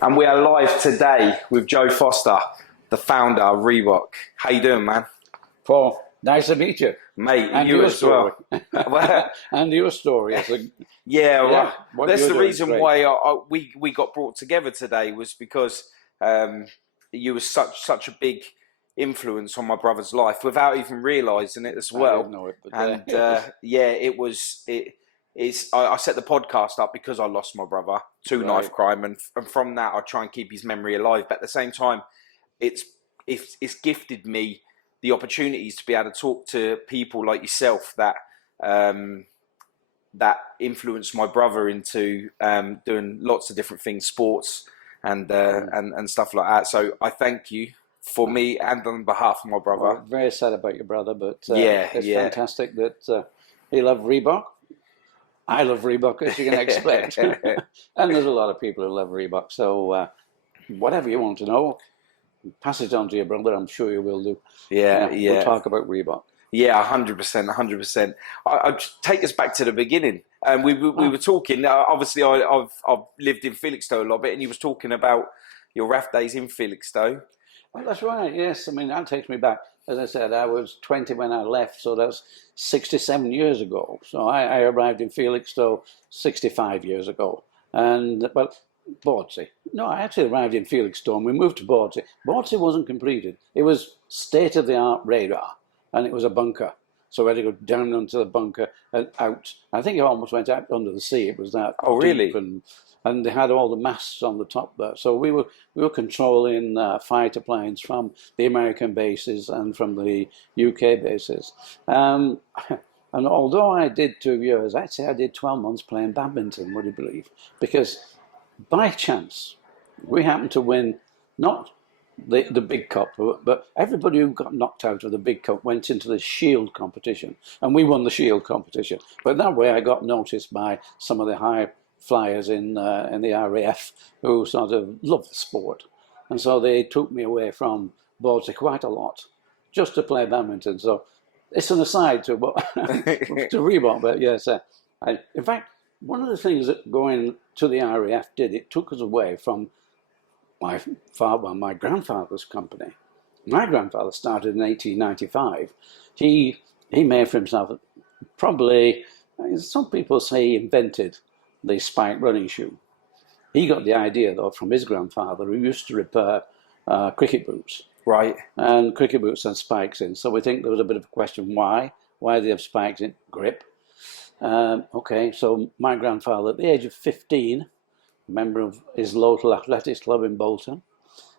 And we are live today with Joe Foster, the founder of Reebok. How you doing, man? Paul, nice to meet you. Mate, and you as well. And your story. Yeah, right. That's the reason why we got brought together today, was because you were such a big influence on my brother's life without even realising it as well. I didn't know it, but I set the podcast up because I lost my brother to knife crime, and from that I try and keep his memory alive. But at the same time, it's gifted me the opportunities to be able to talk to people like yourself that that influenced my brother into doing lots of different things, sports and stuff like that. So I thank you for me and on behalf of my brother. Well, very sad about your brother, but it's fantastic that he loved Reebok. I love Reebok, as you can expect. And there's a lot of people who love Reebok. So whatever you want to know, pass it on to your brother. I'm sure you will do. We'll talk about Reebok. Yeah, 100%, 100%. I'll take us back to the beginning. We were talking, obviously I've lived in Felixstowe a lot bit, and you was talking about your RAF days in Felixstowe. Well, that's right, yes. I mean, that takes me back. As I said, I was 20 when I left, so that's 67 years ago. So I arrived in Felixstowe 65 years ago. And, well, Bordsey. No, I actually arrived in Felixstowe and we moved to Bordsey. Bordsey wasn't completed. It was state-of-the-art radar, and it was a bunker. So we had to go down into the bunker and out. I think it almost went out under the sea. It was that deep, and they had all the masts on the top there. So we were controlling fighter planes from the American bases and from the UK bases. And although I did 2 years, I'd say I did 12 months playing badminton, would you believe? Because by chance, we happened to win not the big cup, but everybody who got knocked out of the big cup went into the shield competition, and we won the shield competition. But that way I got noticed by some of the high flyers in the RAF who sort of loved the sport, and so they took me away from Bolton quite a lot just to play badminton. So it's an aside to to Reebok, but yes, in fact, one of the things that going to the RAF did, it took us away from my grandfather's company. My grandfather started in 1895. He made for himself, probably, some people say he invented the spike running shoe. He got the idea, though, from his grandfather, who used to repair cricket boots. Right. And cricket boots had spikes in. So we think there was a bit of a question, why? Why do they have spikes in? Grip. Okay, so my grandfather, at the age of 15, member of his local athletics club in Bolton,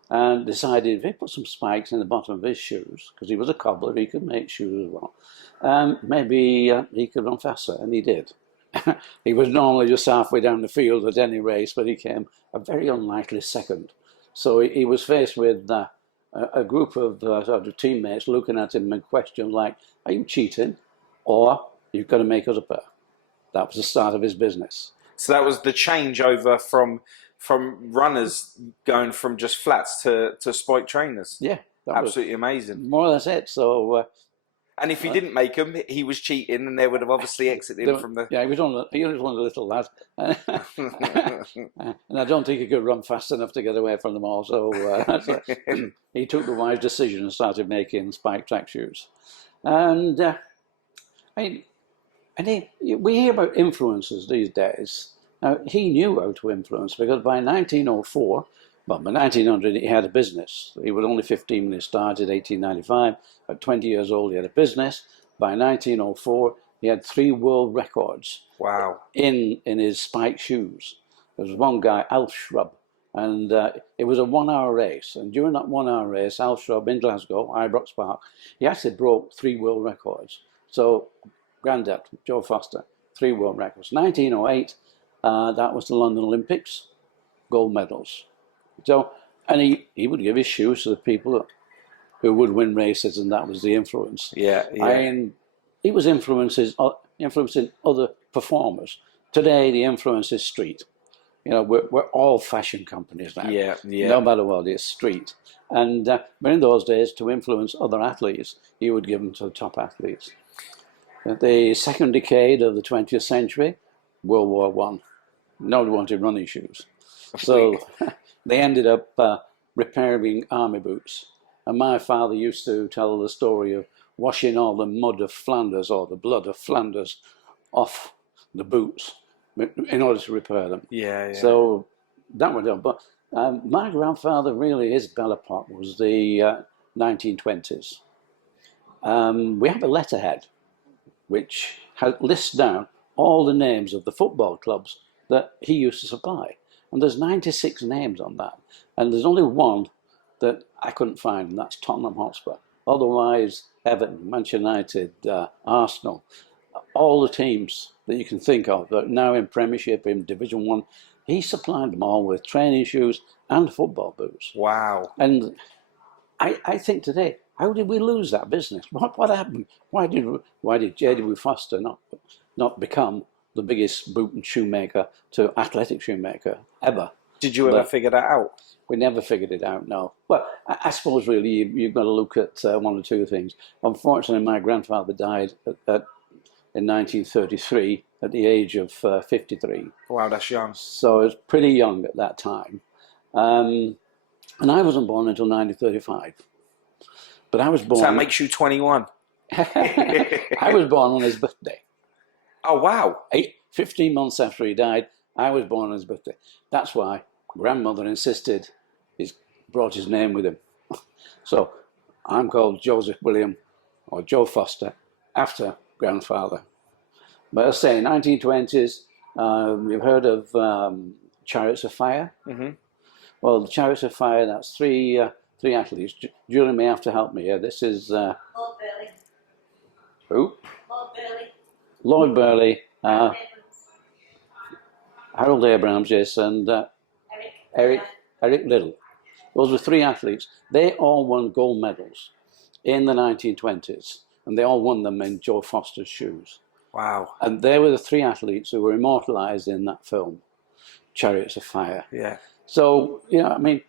and decided if he put some spikes in the bottom of his shoes, because he was a cobbler, he could make shoes as well, maybe he could run faster, and he did. He was normally just halfway down the field at any race, but he came a very unlikely second. So he was faced with a group of sort of teammates looking at him and questions like, are you cheating, or you've got to make us a pair? That was the start of his business. So that was the changeover from runners going from just flats to spike trainers. Yeah, absolutely amazing. More or less it. So, and if he didn't make them, he was cheating, and they would have obviously exited him from the. Yeah, he was one of the little lads, and I don't think he could run fast enough to get away from them all. So he took the wise decision and started making spike track shoes, and we hear about influencers these days. Now, he knew how to influence, because by 1904, well, by 1900, he had a business. He was only 15 when he started, 1895. At 20 years old, he had a business. By 1904, he had 3 world records. Wow. In his spike shoes. There was one guy, Alf Shrub, And it was a 1 hour race. And during that 1 hour race, Al Shrub in Glasgow, Ibrox Park, he actually broke 3 world records. So, Grandad, Joe Foster, 3 world records. 1908, that was the London Olympics, gold medals. So, and he would give his shoes to the people who would win races, and that was the influence. Yeah, yeah. And he was influencing other performers. Today, the influence is street. You know, we're all fashion companies now. Yeah, yeah. No matter what, it's street. And but in those days, to influence other athletes, you would give them to the top athletes. At the second decade of the 20th century, World War One, nobody wanted running shoes. So they ended up repairing army boots. And my father used to tell the story of washing all the mud of Flanders or the blood of Flanders off the boots in order to repair them. Yeah, yeah. So that went on. But my grandfather, really, his Bellapot was the 1920s. We have a letterhead which lists down all the names of the football clubs that he used to supply. And there's 96 names on that. And there's only one that I couldn't find, and that's Tottenham Hotspur. Otherwise, Everton, Manchester United, Arsenal, all the teams that you can think of that are now in Premiership, in Division 1, he supplied them all with training shoes and football boots. Wow. And I think today, how did we lose that business? What happened? Why did J.W. Foster not become the biggest boot and shoemaker to athletic shoemaker ever? Did you ever figure that out? We never figured it out, no. Well, I suppose really you've got to look at one or two things. Unfortunately, my grandfather died in 1933 at the age of 53. Wow, that's young. So I was pretty young at that time. And I wasn't born until 1935. But I was born... So that makes you 21. I was born on his birthday. Oh, wow. 15 months after he died, I was born on his birthday. That's why grandmother insisted he brought his name with him. So I'm called Joseph William or Joe Foster after grandfather. But I say 1920s, you've heard of Chariots of Fire? Mm-hmm. Well, the Chariots of Fire, that's three athletes. Julie may have to help me here. This is... Lord Burley. Who? Lord Burley. Lord Burley, Harold Abrahams, yes, and Eric Liddell. Those were 3 athletes. They all won gold medals in the 1920s, and they all won them in Joe Foster's shoes. Wow. And they were the 3 athletes who were immortalized in that film, Chariots of Fire. Yeah. So, you know, I mean,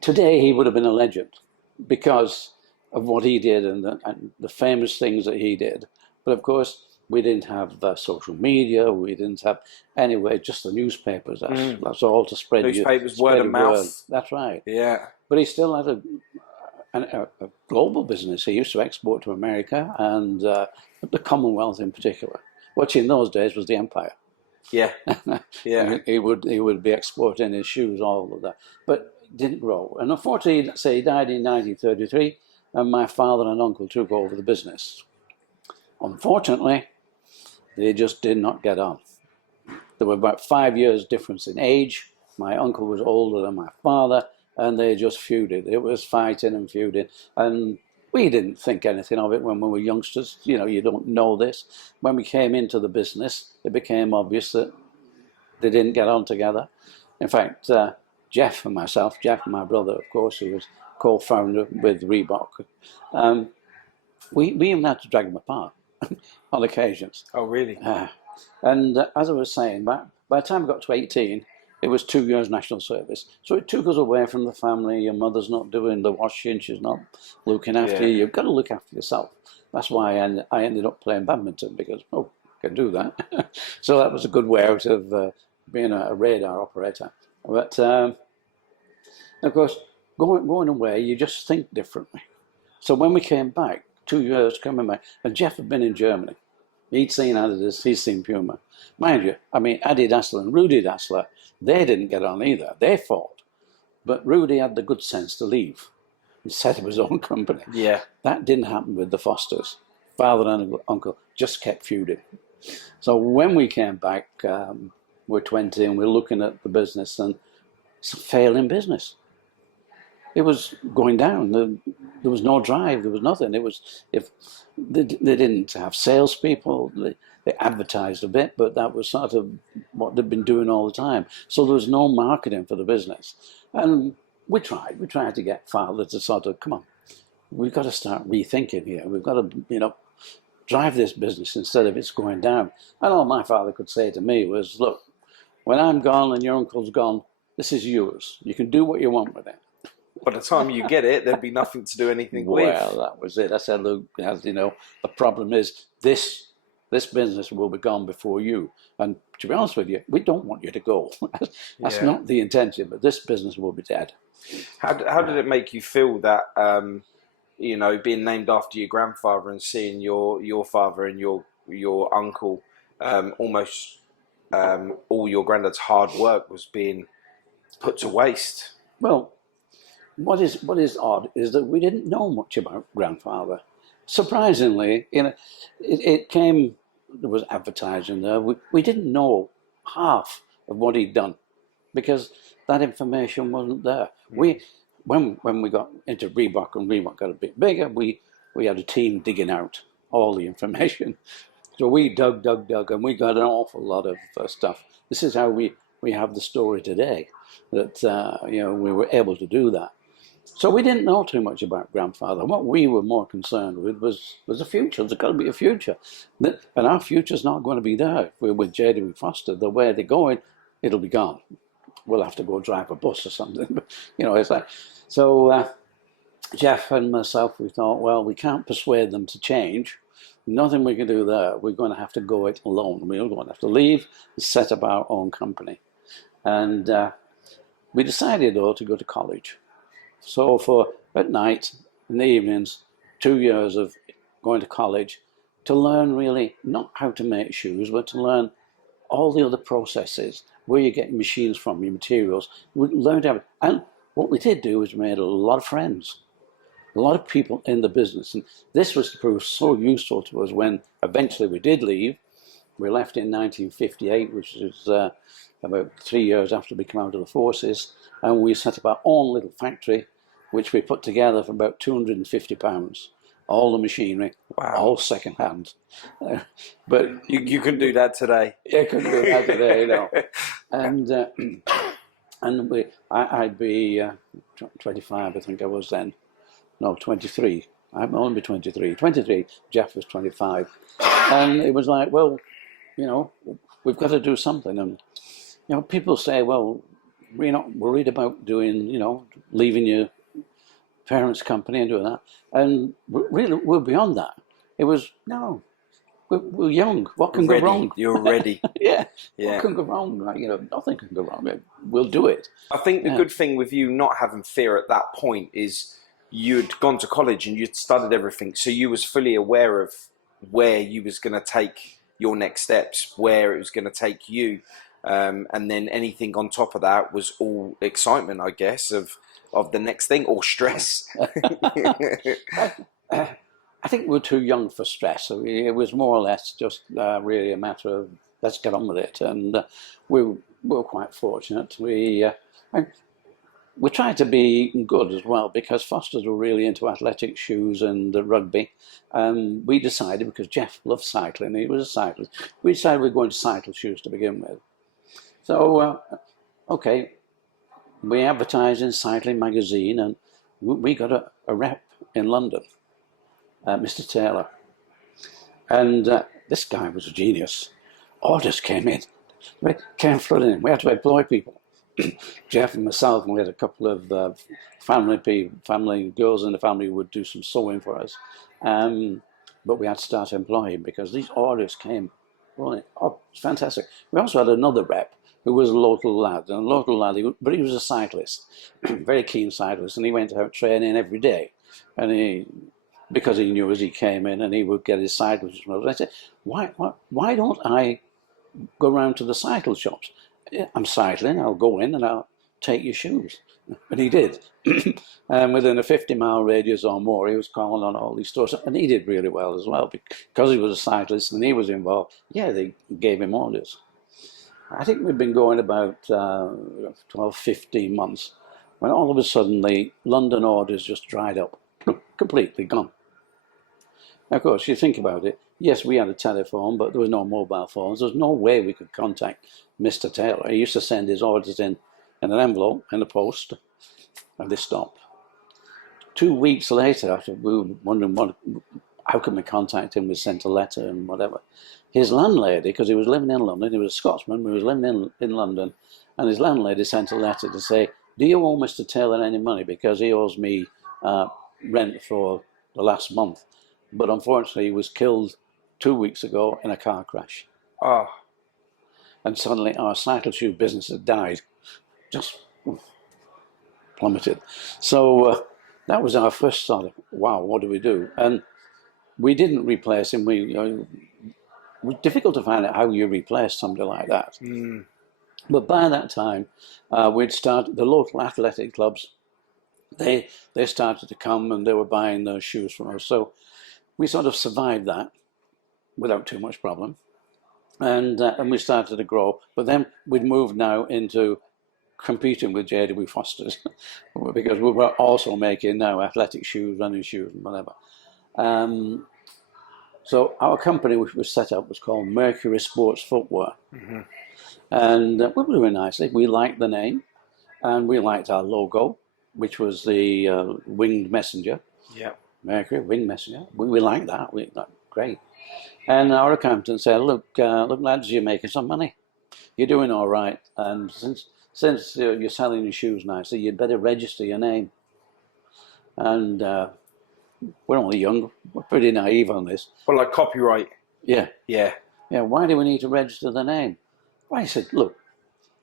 today he would have been a legend because of what he did and the famous things that he did. But of course, we didn't have social media. We didn't have, anyway, just the newspapers. That's all to spread. Newspapers, word of mouth. That's right. Yeah. But he still had a global business. He used to export to America and the Commonwealth in particular, which in those days was the empire. Yeah. Yeah. he would be exporting his shoes, all of that. But it didn't grow. And unfortunately, he died in 1933, and my father and uncle took over the business. Unfortunately, they just did not get on. There were about 5 years difference in age. My uncle was older than my father, and they just feuded. It was fighting and feuding. And we didn't think anything of it when we were youngsters. You know, you don't know this. When we came into the business, it became obvious that they didn't get on together. In fact, Jeff and myself, Jeff, my brother, of course, who was co-founder with Reebok, we even had to drag them apart on occasions. Oh, really? And as I was saying, by the time I got to 18, it was 2 years national service. So it took us away from the family. Your mother's not doing the washing. She's not looking after you. You've got to look after yourself. That's why I ended up playing badminton, because, I can do that. So that was a good way out of being a radar operator. But, of course, going away, you just think differently. So when we came back, 2 years coming back, and Jeff had been in Germany. He'd seen Adidas, he'd seen Puma. Mind you, I mean, Adi Dassler and Rudy Dassler, they didn't get on either. They fought. But Rudy had the good sense to leave and set up his own company. Yeah. That didn't happen with the Fosters. Father and uncle just kept feuding. So when we came back, we're 20 and we're looking at the business, and it's a failing business. It was going down. There was no drive. There was nothing. It was, if they didn't have salespeople, they advertised a bit, but that was sort of what they'd been doing all the time. So there was no marketing for the business. And we tried to get Father to sort of, come on, we've got to start rethinking here. We've got to, drive this business instead of it's going down. And all my father could say to me was, look, when I'm gone and your uncle's gone, this is yours. You can do what you want with it. By the time you get it, there'd be nothing to do anything with. Well, that was it. I said, look, as you know, the problem is this business will be gone before you. And to be honest with you, we don't want you to go. That's not the intention, but this business will be dead. How did it make you feel that, being named after your grandfather and seeing your father and your uncle, almost all your granddad's hard work was being put to waste? Well, what is odd is that we didn't know much about grandfather. Surprisingly, it came, there was advertising there. We didn't know half of what he'd done because that information wasn't there. When we got into Reebok and Reebok got a bit bigger, we had a team digging out all the information. So we dug, and we got an awful lot of stuff. This is how we have the story today, that we were able to do that. So we didn't know too much about grandfather. What we were more concerned with was the future. There's got to be a future. And our future's not going to be there. If we're with J.D. Foster, the way they're going, it'll be gone. We'll have to go drive a bus or something. It's like, so Jeff and myself, we thought, well, we can't persuade them to change. Nothing we can do there. We're going to have to go it alone. We're going to have to leave and set up our own company. And we decided, though, to go to college. So for at night, in the evenings, 2 years of going to college to learn really not how to make shoes, but to learn all the other processes, where you get your machines from, your materials. We learned everything. And what we did do is we made a lot of friends, a lot of people in the business. And this was to prove so useful to us when eventually we did leave. We left in 1958, which is about 3 years after we came out of the forces. And we set up our own little factory, which we put together for about £250. All the machinery, all second hand. But you couldn't do that today. Yeah, couldn't do that today, And I'd be 25, I think I was then. No, 23. I'm only 23. 23. Jeff was 25, and it was like, well, we've got to do something. And people say, well, we're not worried about doing, leaving your parents' company and doing that. And really, we're beyond that. It was, no, we're young. What can go wrong? You're ready. Yeah. What can go wrong? Nothing can go wrong. We'll do it. I think the good thing with you not having fear at that point is you'd gone to college and you'd studied everything. So you was fully aware of where you was going to take your next steps, where it was going to take you. And then anything on top of that was all excitement, I guess, of the next thing, or stress. I think we're too young for stress. It was more or less just really a matter of let's get on with it. And we were quite fortunate. We tried to be good as well, because Fosters were really into athletic shoes and rugby. And we decided, because Jeff loved cycling, he was a cyclist, we decided we were going to cycle shoes to begin with. So, okay, we advertised in Cycling magazine, and we got a rep in London, Mr. Taylor. And this guy was a genius. Orders came in. We came flooding in. We had to employ people. Jeff and myself, and we had a couple of family girls in the family who would do some sewing for us. But we had to start employing because these orders came rolling. Oh, it's fantastic. We also had another rep who was a local lad, but he was a cyclist, very keen cyclist, and he went out training every day. And because he knew as he came in, and he would get his cycles. I said, why don't I go round to the cycle shops? I'm cycling, I'll go in and I'll take your shoes. And he did. And within a 50-mile radius or more, he was calling on all these stores. And he did really well as well, because he was a cyclist and he was involved. Yeah, they gave him orders. I think we'd been going about 12, 15 months when all of a sudden the London orders just dried up, completely gone. Now, of course, you think about it. Yes, we had a telephone, but there was no mobile phones. There was no way we could contact Mr. Taylor. He used to send his orders in an envelope in the post, and they stopped. 2 weeks later, after we were wondering how can we contact him, we sent a letter and whatever. His landlady, because he was living in London, he was a Scotsman, but he was living in London, and his landlady sent a letter to say, do you owe Mr. Taylor any money? Because he owes me rent for the last month. But unfortunately, he was killed 2 weeks ago in a car crash. Oh, And suddenly our cycle shoe business had died. Just plummeted. So that was our first sort of, wow, what do we do? And we didn't replace him. It was difficult to find out how you replace somebody like that. But by that time, we'd started, the local athletic clubs, they started to come and they were buying those shoes from us. So we sort of survived that without too much problem. And we started to grow. But then we'd moved now into competing with J.W. Foster's because we were also making now athletic shoes, running shoes, and whatever. So our company, which was set up, was called Mercury Sports Footwear. And we were doing nicely. We liked the name, and we liked our logo, which was the winged messenger. yeah. Mercury, winged messenger. We liked that. Great. And our accountant said, look, lads, you're making some money. You're doing all right. And since you're selling your shoes nicely, you'd better register your name. And we're only young. We're pretty naive on this. Well, like copyright. Yeah. Yeah. Yeah, why do we need to register the name? Well, I said, look,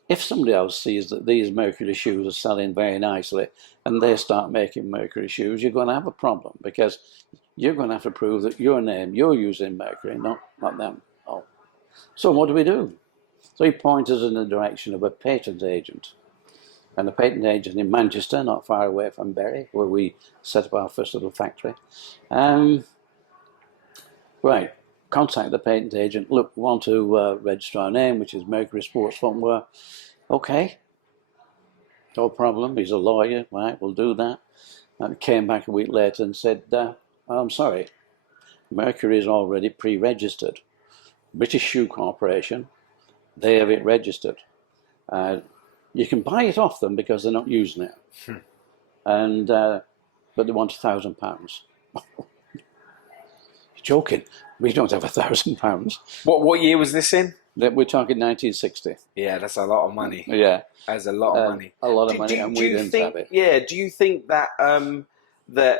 if somebody else sees that these Mercury shoes are selling very nicely and they start making Mercury shoes, you're going to have a problem because you're going to have to prove that your name, you're using Mercury, not them. Oh. So what do we do? So he pointed us in the direction of a patent agent. And a patent agent in Manchester, not far away from Bury, where we set up our first little factory. Right. Contact the patent agent. Look, we want to register our name, which is Mercury Sports Footwear. Okay, no problem. He's a lawyer, right? We'll do that. And came back a week later and said, I'm sorry, Mercury is already pre-registered. British Shoe Corporation, they have it registered. You can buy it off them because they're not using it. And but they want £1,000. Joking. We don't have £1,000. What year was this in? We're talking 1960. Yeah, that's a lot of money. Yeah. That's a lot of money. A lot of money, and we didn't have it. Yeah, do you think that that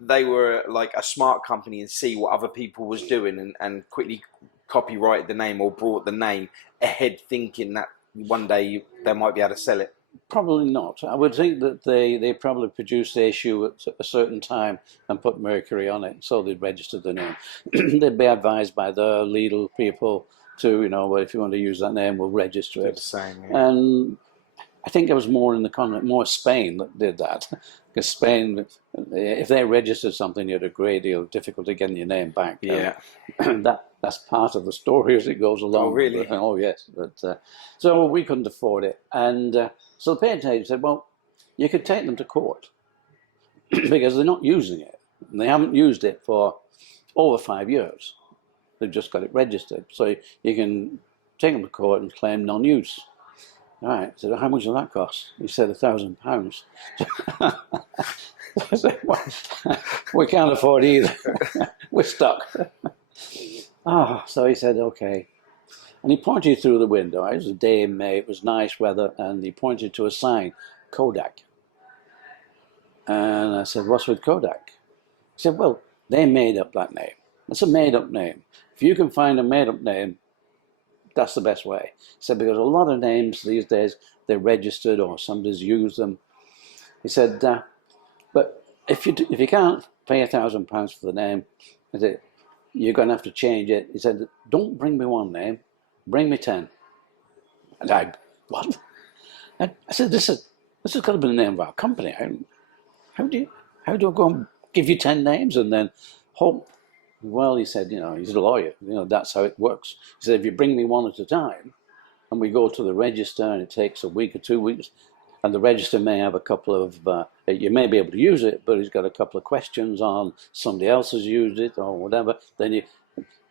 they were like a smart company and see what other people was doing and quickly copyrighted the name or brought the name ahead, thinking that one day they might be able to sell it? Probably not. I would think that they probably produced the issue at a certain time and put Mercury on it, so they'd registered the name. They'd be advised by the legal people to, well, if you want to use that name, we'll register it. The same, yeah. And I think it was more in the continent, more Spain that did that. Because Spain, if they registered something, you had a great deal of difficulty getting your name back. Yeah. That's part of the story as it goes along. Oh, really? Oh, yes. But, so we couldn't afford it. And so the patent agent said, well, you could take them to court because they're not using it. And they haven't used it for over 5 years. They've just got it registered. So you can take them to court and claim non-use. All right. So how much does that cost? He said £1,000. I said, well, we can't afford either. We're stuck. So he said, okay. And he pointed through the window. It was a day in May. It was nice weather. And he pointed to a sign, Kodak. And I said, what's with Kodak? He said, well, they made up that name. It's a made-up name. If you can find a made-up name, that's the best way. He said, because a lot of names these days, they're registered or somebody's used them. He said, but if you can't pay £1,000 for the name, he said, you're going to have to change it. He said, don't bring me one name, bring me 10. And what? And I said, this has got to be the name of our company. How do I go and give you 10 names and then hope? Well, he said, he's a lawyer. That's how it works. He said, if you bring me one at a time, and we go to the register, and it takes a week or 2 weeks. And the register may have a couple of, you may be able to use it, but it's got a couple of questions on somebody else has used it or whatever. Then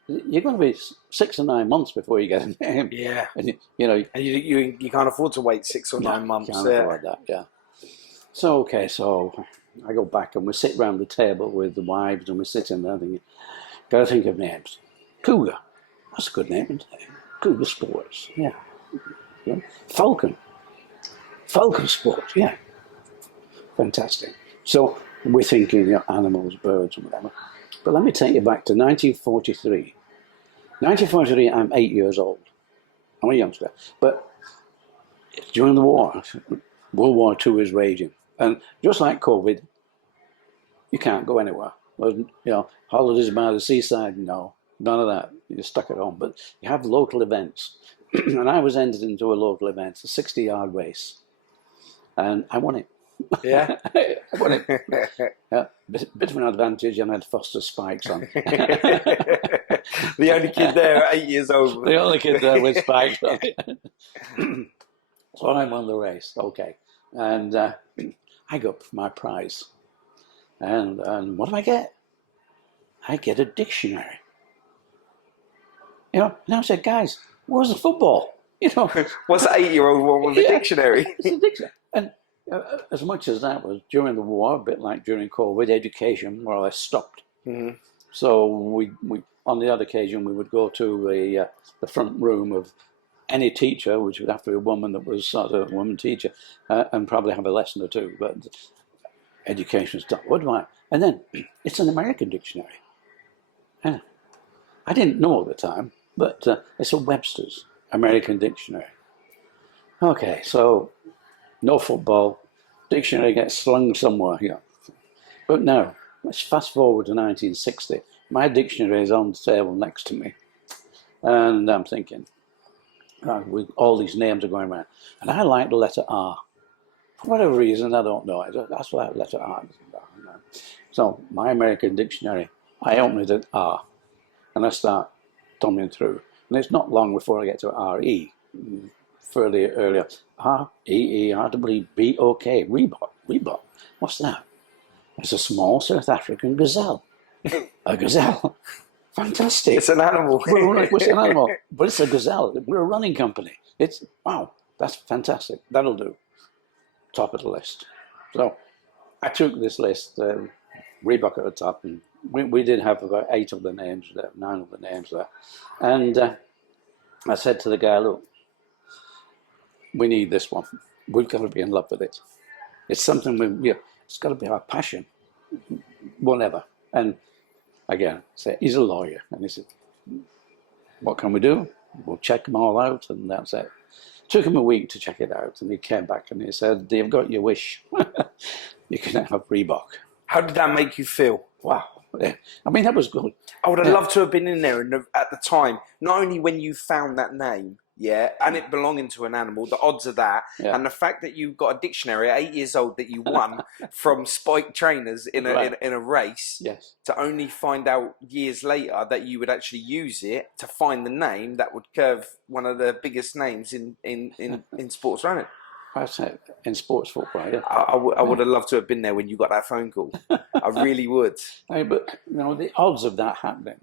you're going to be 6 or 9 months before you get a name. Yeah. And And you can't afford to wait 6 or 9 months. Can't afford that, yeah. So, okay, so I go back and we sit round the table with the wives and we're sitting there thinking, got to think of names. Cougar, that's a good name, isn't it? Cougar Sports, yeah. Falcon Sports, yeah. Fantastic. So we're thinking, animals, birds, and whatever. But let me take you back to 1943. 1943, I'm 8 years old. I'm a youngster. But during the war, World War II is raging. And just like COVID, you can't go anywhere. Holidays by the seaside, no. None of that. You're stuck at home. But you have local events. And I was entered into a local event, a 60-yard race. And I won it. Yeah. I won it. Yeah, bit of an advantage, and I had Foster spikes on. The only kid there at 8 years old. The only kid there with spikes on. So I won the race, okay. And I got my prize. And what do I get? I get a dictionary. And I said, guys, where's the football? What's an 8-year-old one with a dictionary? It's a dictionary. And as much as that was during the war, a bit like during COVID, education more or less stopped. Mm-hmm. So we on the odd occasion we would go to the front room of any teacher, which would have to be a woman that was sort of a woman teacher, and probably have a lesson or two. But education stopped. What do I? And then it's an American dictionary. And I didn't know at the time, but it's a Webster's American Dictionary. Okay, so no football, dictionary gets slung somewhere here. But now, let's fast forward to 1960. My dictionary is on the table next to me. And I'm thinking, with all these names are going around. And I like the letter R. For whatever reason, I don't know. That's why letter R. So my American dictionary, I open it at R. And I start thumbing through. And it's not long before I get to R-E. Fairly earlier. R-E-E-R-E-B-O-K. Reebok. What's that? It's a small South African gazelle. A gazelle. Fantastic. It's an animal. It's an animal, but it's a gazelle. We're a running company. Wow, that's fantastic. That'll do. Top of the list. So I took this list, Reebok at the top, and we did have about 8 of the names there, 9 of the names there. And I said to the guy, look, we need this one. We've got to be in love with it. It's something it's got to be our passion, whatever. And again, he's a lawyer, and he said, what can we do? We'll check them all out, and that's it. Took him a week to check it out, and he came back and he said, you've got your wish. You can have Reebok. How did that make you feel? Wow. Yeah. I mean, that was good. I would have loved to have been in there at the time, not only when you found that name, and it belonging to an animal, the odds of that, and the fact that you got a dictionary at 8 years old that you won from spike trainers in a race, to only find out years later that you would actually use it to find the name that would curve one of the biggest names in sports running. That's it, in sports football, yeah. I would have loved to have been there when you got that phone call. I really would. But the odds of that happening.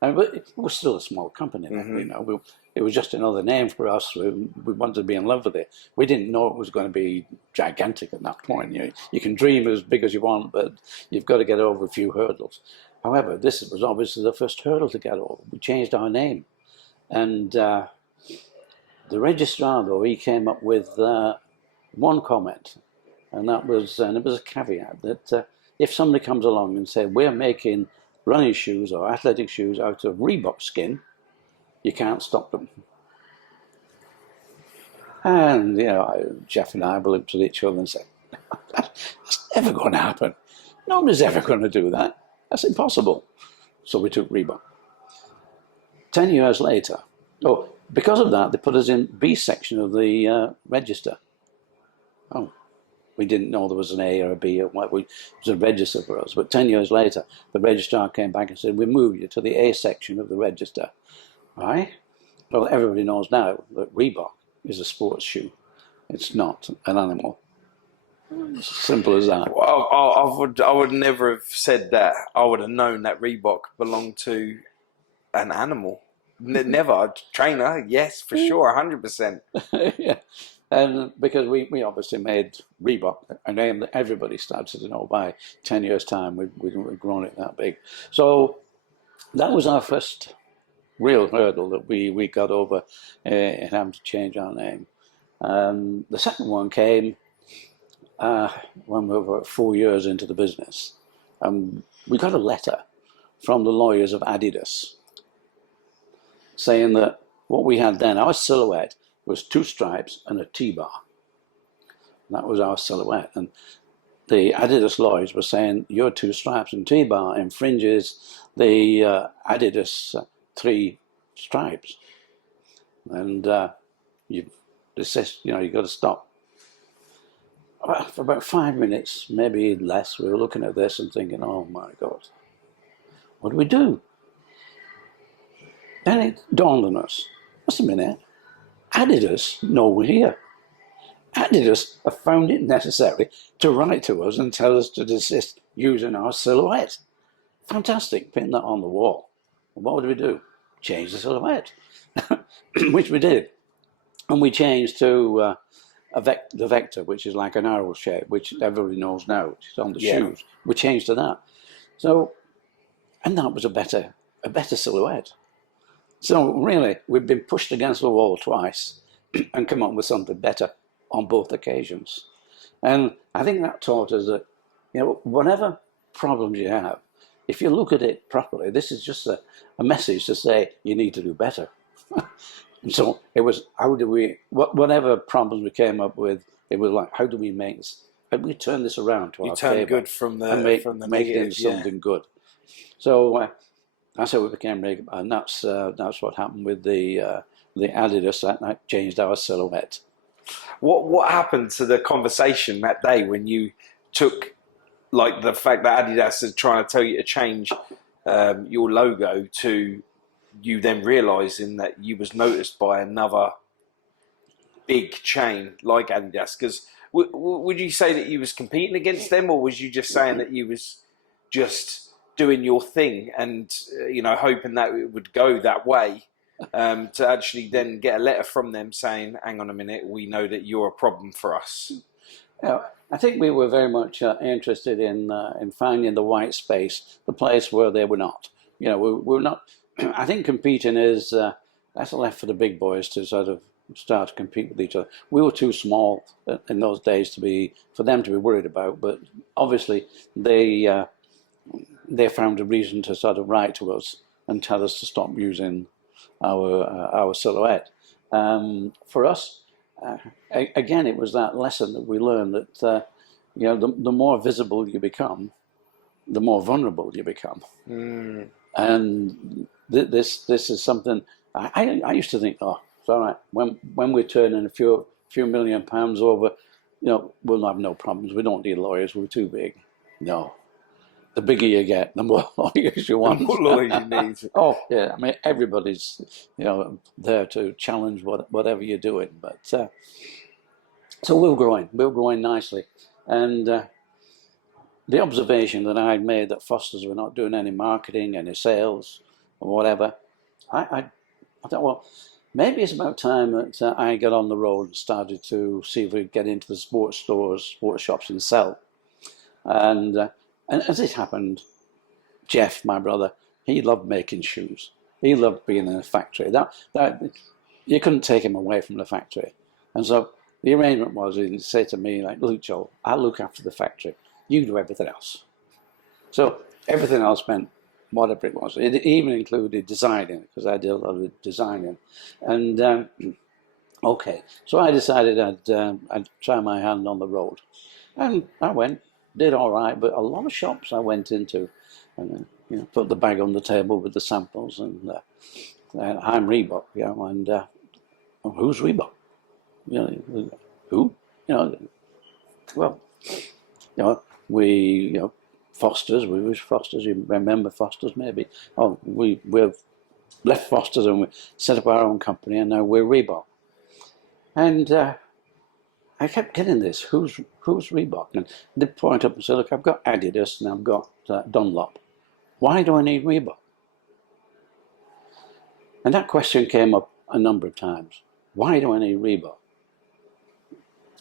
But it was still a small company. Mm-hmm. It was just another name for us. We wanted to be in love with it. We didn't know it was going to be gigantic at that point. You can dream as big as you want, but you've got to get over a few hurdles. However, this was obviously the first hurdle to get over. We changed our name. And the registrar, though, he came up with one comment, and it was a caveat that if somebody comes along and says, we're making running shoes or athletic shoes out of Reebok skin, you can't stop them. And, Jeff and I looked at each other and said, that's never going to happen. Nobody's ever going to do that. That's impossible. So we took Reebok. 10 years later, because of that, they put us in B section of the register. We didn't know there was an A or a B or what. It was a register for us. But 10 years later, the registrar came back and said, we moved you to the A section of the register. Right? Well, everybody knows now that Reebok is a sports shoe. It's not an animal. It's as simple as that. Well, I would never have said that. I would have known that Reebok belonged to an animal. Never. A trainer, yes, for sure, 100%. Yeah. And because we obviously made Reebok a name that everybody started to know by 10 years' time. We'd grown it that big. So that was our first real hurdle that we got over in having to change our name. The second one came when we were 4 years into the business. We got a letter from the lawyers of Adidas saying that what we had then, our silhouette, was 2 stripes and a T-bar. That was our silhouette. And the Adidas lawyers were saying your 2 stripes and T-bar infringes the Adidas 3 stripes. And you've got to stop. For about 5 minutes, maybe less, we were looking at this and thinking, oh my God, what do we do? Then it dawned on us, just a minute, Adidas know we're here. Adidas have found it necessary to write to us and tell us to desist using our silhouette. Fantastic, pin that on the wall. What would we do? Change the silhouette, which we did. And we changed to the Vector, which is like an arrow shape, which everybody knows now, which is on the shoes. We changed to that. So, and that was a better silhouette. So really, we've been pushed against the wall twice and come up with something better on both occasions. And I think that taught us that, whatever problems you have, if you look at it properly, this is just a message to say you need to do better. And so it was, whatever problems we came up with, it was like, how do we make this? How do we turn this around to our favor? You turn good from the make negative, it into something good. So that's how we became Reebok, and that's what happened with the Adidas. That changed our silhouette. What happened to the conversation that day when you took, like, the fact that Adidas is trying to tell you to change your logo to you then realising that you was noticed by another big chain like Adidas? Because would you say that you was competing against them, or was you just saying that you was just doing your thing and hoping that it would go that way, to actually then get a letter from them saying, hang on a minute, we know that you're a problem for us? I think we were very much interested in finding the white space, the place where they were not. We're not. I think competing is that's left for the big boys to sort of start to compete with each other. We were too small in those days for them to be worried about. But obviously they found a reason to sort of write to us and tell us to stop using our silhouette. For us, again, it was that lesson that we learned that the more visible you become, the more vulnerable you become. And this is something I used to think, oh, it's all right. When we're turning a few million pounds over, we'll have no problems. We don't need lawyers. We're too big. No. The bigger you get, the more lawyers you want. The more lawyers you need. Oh, yeah. I mean, everybody's, there to challenge whatever you're doing. But so we're growing nicely. And the observation that I made that Foster's were not doing any marketing, any sales, or whatever, I thought, well, maybe it's about time that I got on the road and started to see if we could get into the sports stores, sports shops and sell. And as it happened, Jeff, my brother, he loved making shoes. He loved being in a factory. That you couldn't take him away from the factory. And so the arrangement was he'd say to me, like, look, Joel, I'll look after the factory. You do everything else. So everything else meant whatever it was. It even included designing, because I did a lot of designing. And okay, so I decided I'd try my hand on the road. And I went, did all right, but a lot of shops I went into, and put the bag on the table with the samples, and I'm Reebok, and who's Reebok? Who? Well, we, Foster's, we was Foster's, you remember Foster's maybe? Oh, we've left Foster's and we set up our own company, and now we're Reebok. And I kept getting this, who's Reebok? And they point up and say, look, I've got Adidas and I've got Dunlop. Why do I need Reebok? And that question came up a number of times. Why do I need Reebok?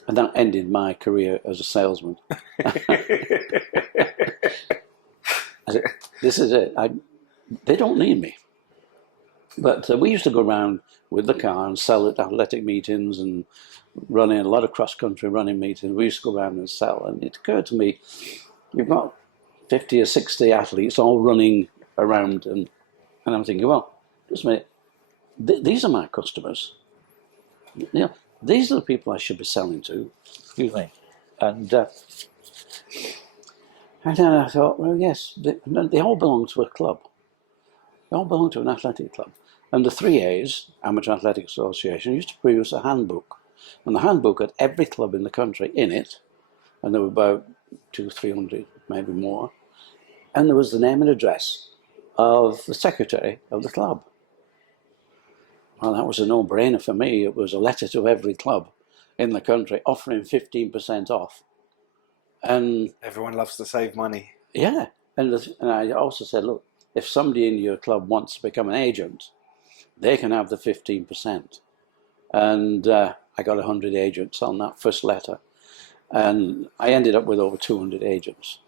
And that ended my career as a salesman. I said, this is it. They don't need me. But we used to go around with the car and sell at athletic meetings and running a lot of cross-country running meetings. We used to go around and sell. And it occurred to me, you've got 50 or 60 athletes all running around. And I'm thinking, well, just a minute, these are my customers. You know, these are the people I should be selling to. Excuse me. And then I thought, well, yes, they all belong to a club. They all belong to an athletic club. And the 3A's, Amateur Athletic Association, used to produce a handbook. And the handbook had every club in the country in it. And there were about 200-300, maybe more. And there was the name and address of the secretary of the club. Well, that was a no-brainer for me. It was a letter to every club in the country offering 15% off. And everyone loves to save money. Yeah. And I also said, look, if somebody in your club wants to become an agent, they can have the 15%. And I got 100 agents on that first letter. And I ended up with over 200 agents,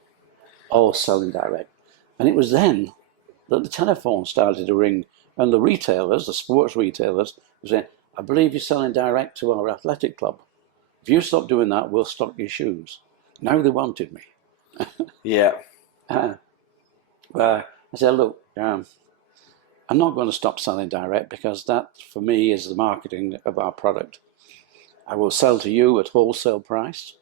all selling direct. And it was then that the telephone started to ring. And the retailers, the sports retailers, were saying, I believe you're selling direct to our athletic club. If you stop doing that, we'll stock your shoes. Now they wanted me. Yeah. I said, look, I'm not going to stop selling direct because that, for me, is the marketing of our product. I will sell to you at wholesale price,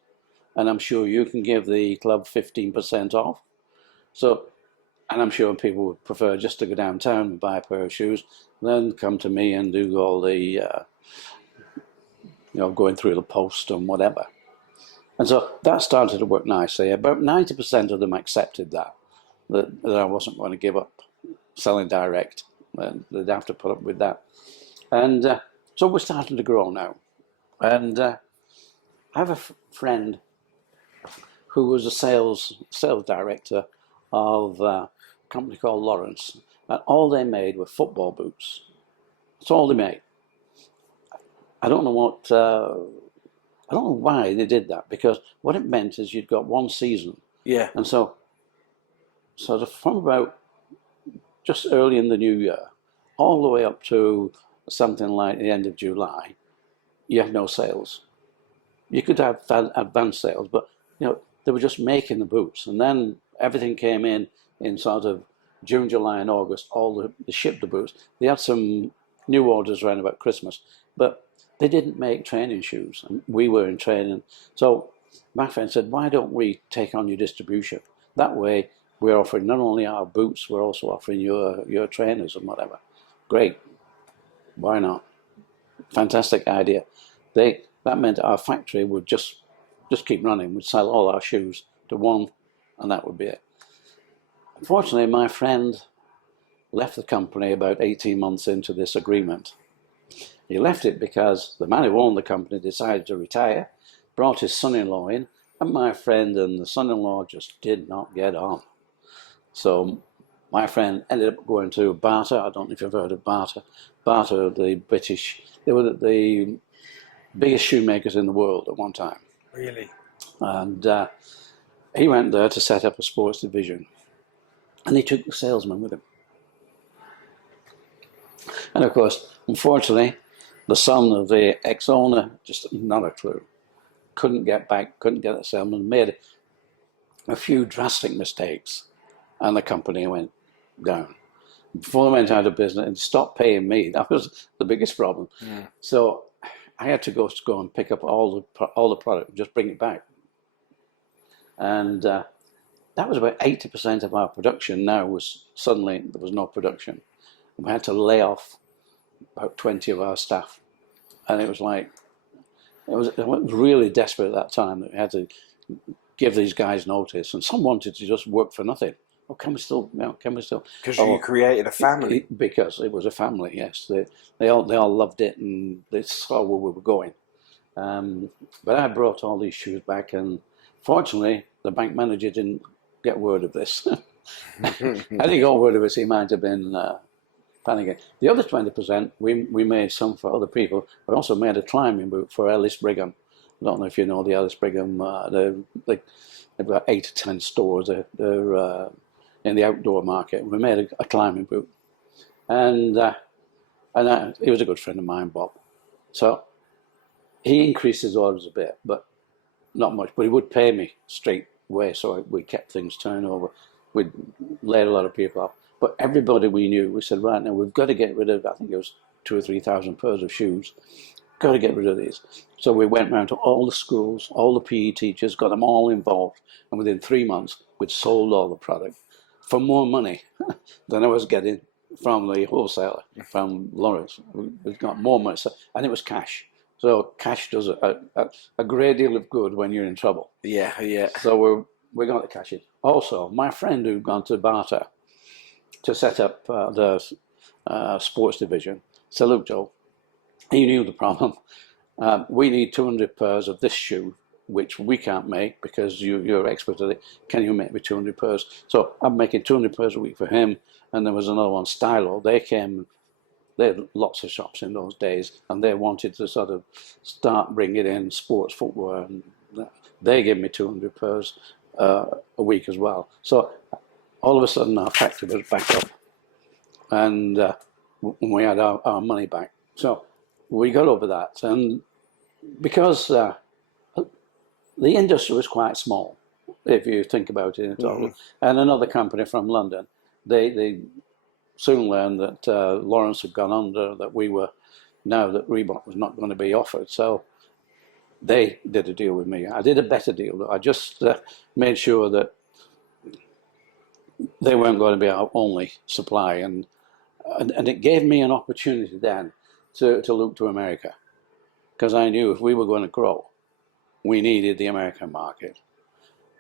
and I'm sure you can give the club 15% off. And I'm sure people would prefer just to go downtown and buy a pair of shoes, then come to me and do all the, going through the post and whatever. And so that started to work nicely. About 90% of them accepted that I wasn't going to give up selling direct. They'd have to put up with that. And so we're starting to grow now. And I have a friend who was a sales director of a company called Lawrence, and all they made were football boots. That's all they made. I don't know why they did that, because what it meant is you'd got one season. Yeah. And so from about just early in the new year, all the way up to something like the end of July, you have no sales. You could have advanced sales, but they were just making the boots, and then everything came in sort of June, July, and August. They shipped the boots. They had some new orders around about Christmas, but they didn't make training shoes, and we were in training. So my friend said, why don't we take on your distribution? That way we're offering not only our boots, we're also offering your trainers and whatever. Great. Why not? Fantastic idea. That meant our factory would just keep running. We'd sell all our shoes to one, and that would be it. Unfortunately, my friend left the company about 18 months into this agreement. He left it because the man who owned the company decided to retire, brought his son-in-law in, and my friend and the son-in-law just did not get on. So my friend ended up going to Barter. I don't know if you've heard of Barter. Barter, the British, they were the biggest shoemakers in the world at one time. Really? And he went there to set up a sports division. And he took the salesman with him. And of course, unfortunately, the son of the ex-owner, just not a clue, couldn't get the salesman, made a few drastic mistakes, and the company went down. Before they went out of business and stopped paying me, that was the biggest problem. Yeah. So I had to go and pick up all the product and just bring it back. And that was about 80% of our production. Now suddenly there was no production. We had to lay off about 20 of our staff, and it was really desperate at that time that we had to give these guys notice, and some wanted to just work for nothing. Oh, can we still? Because you created a family. Because it was a family, yes. They all loved it, and they saw where we were going. But I brought all these shoes back, and fortunately, the bank manager didn't get word of this. Had he got word of this, he might have been panicking. The other 20%, we made some for other people. We also made a climbing boot for Ellis Brigham. I don't know if you know the Ellis Brigham. They've got 8 or 10 stores. They're in the outdoor market. We made a climbing boot, and he was a good friend of mine, Bob. So he increased his orders a bit, but not much. But he would pay me straight away, so we kept things turning over. We'd laid a lot of people off. But everybody we knew, we said, right now, we've got to get rid of, I think it was 2,000 or 3,000 pairs of shoes. Got to get rid of these. So we went round to all the schools, all the PE teachers, got them all involved. And within 3 months, we'd sold all the product for more money than I was getting from the wholesaler, from Lawrence. We got more money, and it was cash. So cash does a great deal of good when you're in trouble. Yeah, yeah. So we got the cash in. Also, my friend who'd gone to Barter to set up the sports division said, look, Joe, he knew the problem. We need 200 pairs of this shoe, which we can't make because you're expert at it. Can you make me 200 pairs? So I'm making 200 pairs a week for him. And there was another one, Stylo. They had lots of shops in those days, and they wanted to sort of start bringing in sports footwear. And they gave me 200 pairs a week as well. So all of a sudden our factory was back up, and we had our money back. So we got over that, and because the industry was quite small, if you think about it at all. Mm-hmm. And another company from London, they soon learned that Lawrence had gone under, that that Reebok was not going to be offered. So they did a deal with me. I did a better deal. I just made sure that they weren't going to be our only supply, and it gave me an opportunity then to look to America, because I knew if we were going to grow, we needed the American market.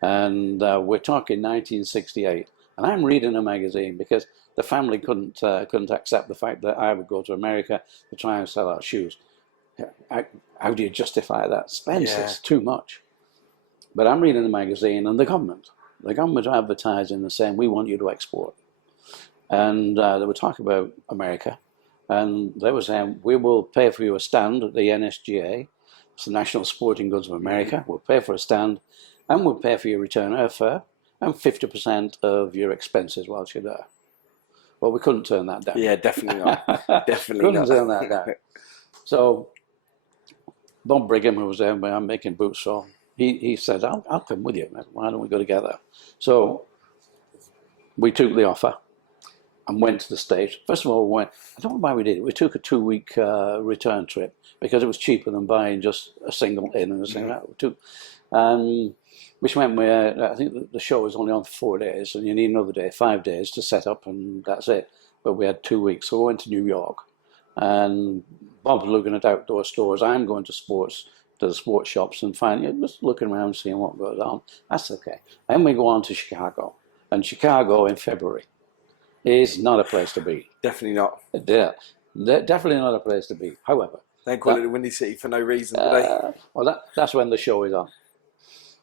And we're talking 1968, and I'm reading a magazine because the family couldn't accept the fact that I would go to America to try and sell our shoes. How do you justify that? Spence, it's too much. But I'm reading the magazine, and the government are advertising and saying, we want you to export. And they were talking about America, and they were saying, we will pay for you a stand at the NSGA, it's the National Sporting Goods of America. We'll pay for a stand, and we'll pay for your return airfare and 50% of your expenses whilst you're there. Well, we couldn't turn that down. Yeah, definitely not. Definitely couldn't turn that down. So Bob Brigham, who was there, I'm making boots for, he said, I'll come with you. Why don't we go together? So we took the offer and went to the States. First of all, I don't know why we did it. We took a 2-week return trip because it was cheaper than buying just a single in and a single out. Which meant I think the show was only on for 4 days, and you need another day, 5 days to set up, and that's it. But we had 2 weeks, so we went to New York, and Bob's looking at outdoor stores. I'm going to the sports shops, and just looking around, seeing what goes on. That's okay. Then we go on to Chicago, and Chicago in February is not a place to be. Definitely not. Yeah, definitely not a place to be. However, they call it the Windy City for no reason, do they? Well, that's when the show is on.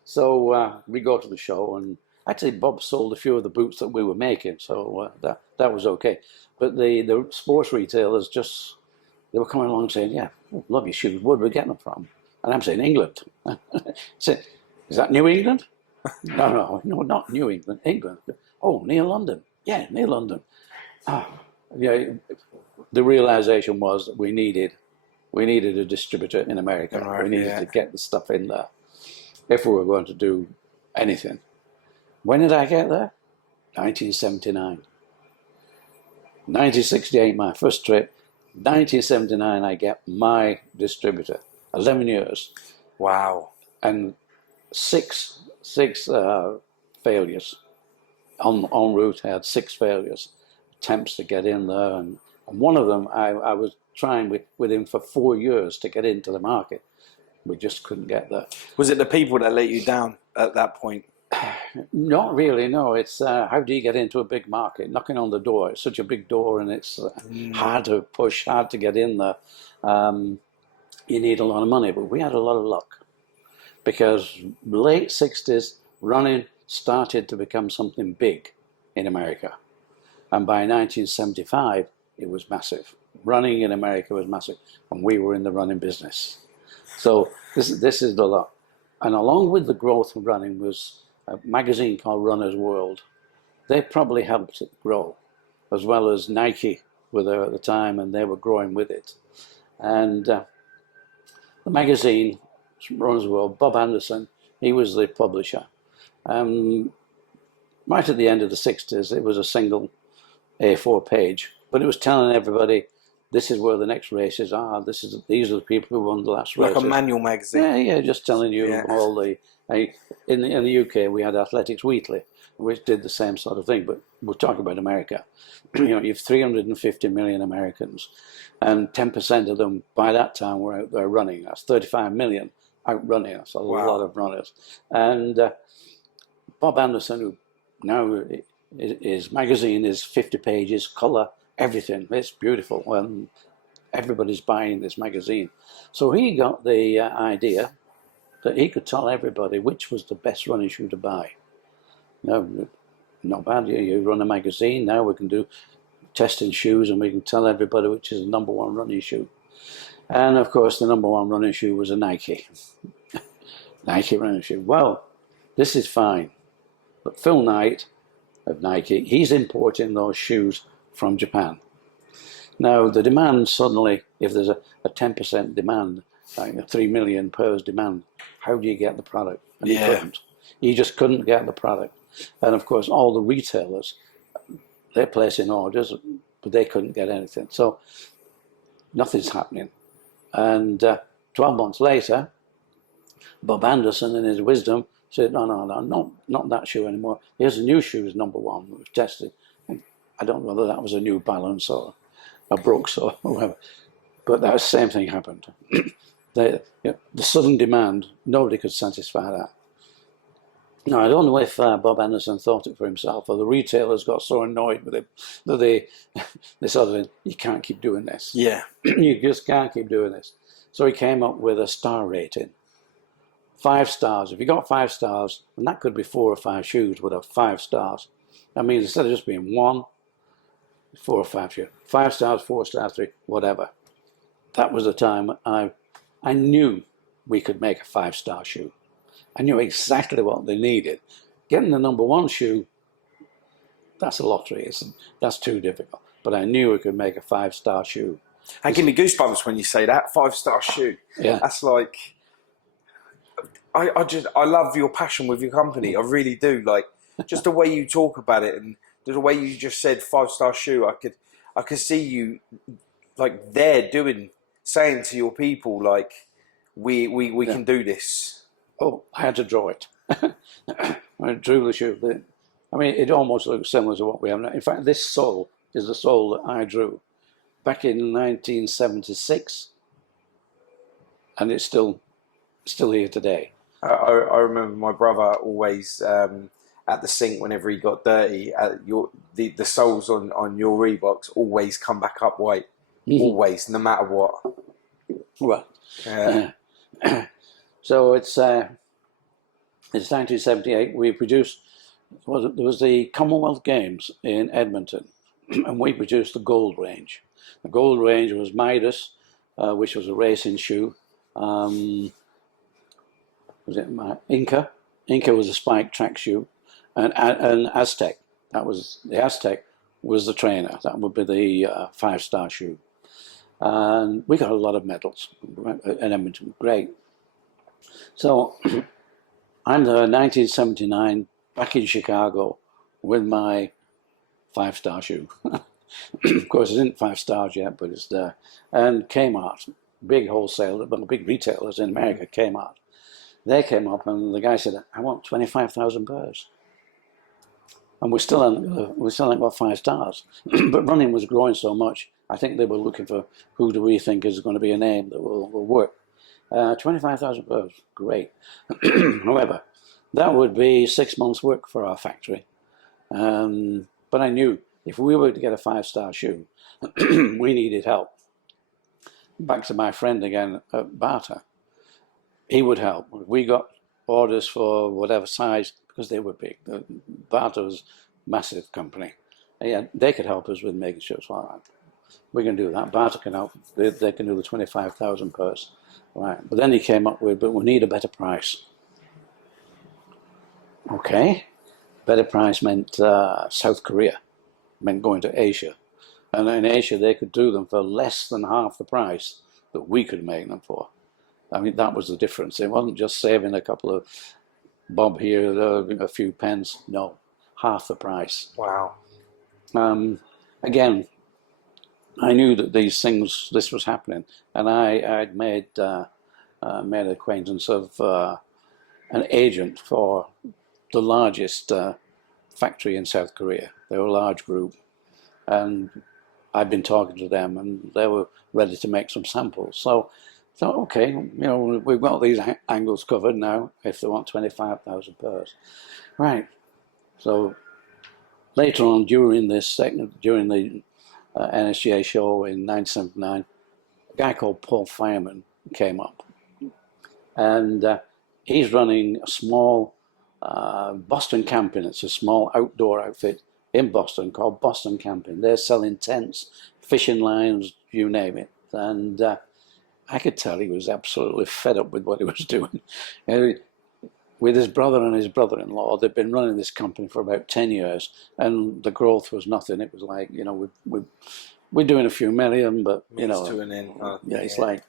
So we go to the show, and actually Bob sold a few of the boots that we were making, so that was okay. But the sports retailers they were coming along saying, yeah, love your shoes, where are we getting them from? And I'm saying, England. I said, is that New England? No, not New England, England. Oh, near London. Yeah, near London. The realization was that we needed a distributor in America. We needed to get the stuff in there if we were going to do anything. When did I get there? 1979. 1968, my first trip. 1979, I get my distributor. 11 years. Wow. And six failures. En route, I had 6 failures. Attempts to get in there. And one of them, I was trying with him for 4 years to get into the market. We just couldn't get there. Was it the people that let you down at that point? Not really, no. It's how do you get into a big market? Knocking on the door. It's such a big door, and it's hard to push, hard to get in there. you need a lot of money. But we had a lot of luck because late 60s, running started to become something big in America. And by 1975, it was massive. Running in America was massive, and we were in the running business. So this is the luck. And along with the growth of running was a magazine called Runner's World. They probably helped it grow, as well as Nike were there at the time, and they were growing with it. And the magazine, Runner's World, Bob Anderson, he was the publisher. Right at the end of the 60s, it was a single A4 page, but it was telling everybody, this is where the next races are. These are the people who won the last races. Like a manual magazine. Yeah, just telling you all the. In the UK, we had Athletics Weekly, which did the same sort of thing. But we'll talk about America. You have 350 million Americans, and 10% of them by that time were out there running. That's 35 million out running. That's a lot of runners. And Bob Anderson, who now his magazine is 50 pages, colour, everything. It's beautiful. Everybody's buying this magazine. So he got the idea that he could tell everybody which was the best running shoe to buy. No, not bad. You run a magazine. Now we can do testing shoes and we can tell everybody which is the number one running shoe. And of course, the number one running shoe was a Nike. Nike running shoe. Well, this is fine. But Phil Knight of Nike, he's importing those shoes from Japan. Now, the demand suddenly, if there's a 10% demand, like a 3 million pairs demand, how do you get the product? And he couldn't. He just couldn't get the product. And of course, all the retailers, they're placing orders, but they couldn't get anything. So nothing's happening. And 12 months later, Bob Anderson, in his wisdom, said, no, not that shoe anymore. Here's a new shoe, is number one. We've tested. I don't know whether that was a New Balance or a Brooks or whatever. But that same thing happened. The sudden demand, nobody could satisfy that. Now, I don't know if Bob Anderson thought it for himself or the retailers got so annoyed with him that they sort of, you can't keep doing this. Yeah. You just can't keep doing this. So he came up with a star rating. 5 stars. If you got 5 stars, and that could be 4 or 5 shoes would have 5 stars. That means instead of just being 1, 4 or 5 shoes. 5 stars, 4 stars, 3, whatever. That was the time I knew we could make a 5-star shoe. I knew exactly what they needed. Getting the number 1 shoe, that's a lottery. That's too difficult. But I knew we could make a 5-star shoe. And give me goosebumps when you say that. 5-star shoe. Yeah. That's like, I love your passion with your company. I really do. Like, just the way you talk about it and the way you just said 5-star shoe. I could see you like there saying to your people like, we can do this. Oh, I had to draw it. I drew the shoe. I mean, it almost looks similar to what we have now. In fact, this sole is the sole that I drew back in 1976, and it's still here today. I remember my brother always at the sink whenever he got dirty. The soles on your Reeboks always come back up white, always, no matter what. Well, so it's 1978. We produced. There was the Commonwealth Games in Edmonton, and we produced the Gold Range. The Gold Range was Midas, which was a racing shoe. Was it Inca? Inca was a spike track shoe, and Aztec. That was the Aztec was the trainer. That would be the 5-star shoe. And we got a lot of medals in Edmonton. Great. So I'm there in 1979, back in Chicago, with my 5-star shoe. Of course, it isn't 5 stars yet, but it's there. And Kmart, big wholesaler, but big retailers in America, Kmart. They came up and the guy said, I want 25,000 pairs. And we still haven't got 5 stars. But running was growing so much, I think they were looking for who do we think is going to be a name that will work. 25,000 pairs, great. However, that would be 6 months' work for our factory. But I knew if we were to get a 5-star shoe, we needed help. back to my friend again at Barter. He would help. We got orders for whatever size because they were big. Barter was a massive company. And yeah, they could help us with making sure it's all right. We can do that. Barter can help. They can do the 25,000 pairs. Right. But then he came up with, but we need a better price. Okay. Better price meant South Korea, meant going to Asia. And in Asia, they could do them for less than half the price that we could make them for. I mean, that was the difference. It wasn't just saving a couple of bob here, a few pence. No, half the price. Wow. Again, I knew that this was happening, and I'd made acquaintance of an agent for the largest factory in South Korea. They were a large group, and I'd been talking to them, and they were ready to make some samples. So I thought, okay, we've got these angles covered now. If they want 25,000 pairs, right? So later on, during the NSGA show in 1979, a guy called Paul Fireman came up, and he's running a small Boston Camping. It's a small outdoor outfit in Boston called Boston Camping. They're selling tents, fishing lines, you name it. And I could tell he was absolutely fed up with what he was doing. With his brother and his brother-in-law, they'd been running this company for about 10 years, and the growth was nothing. It was like, we're doing a few million, but, It's to an end. yeah, it's like,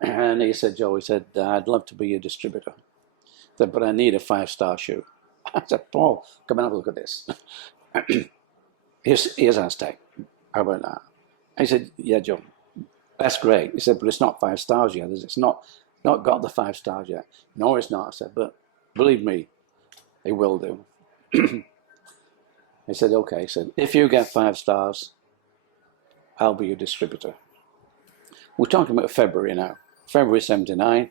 and he said, Joe, I'd love to be a distributor. I said, but I need a 5-star shoe. I said, Paul, come and have a look at this. Here's Aztec. How about that? I said, yeah, Joe, that's great. He said, but it's not 5 stars yet. It's not got the 5 stars yet. No, it's not. I said, but believe me, it will do. He said, okay. He said, if you get 5 stars, I'll be your distributor. We're talking about February now, February 79,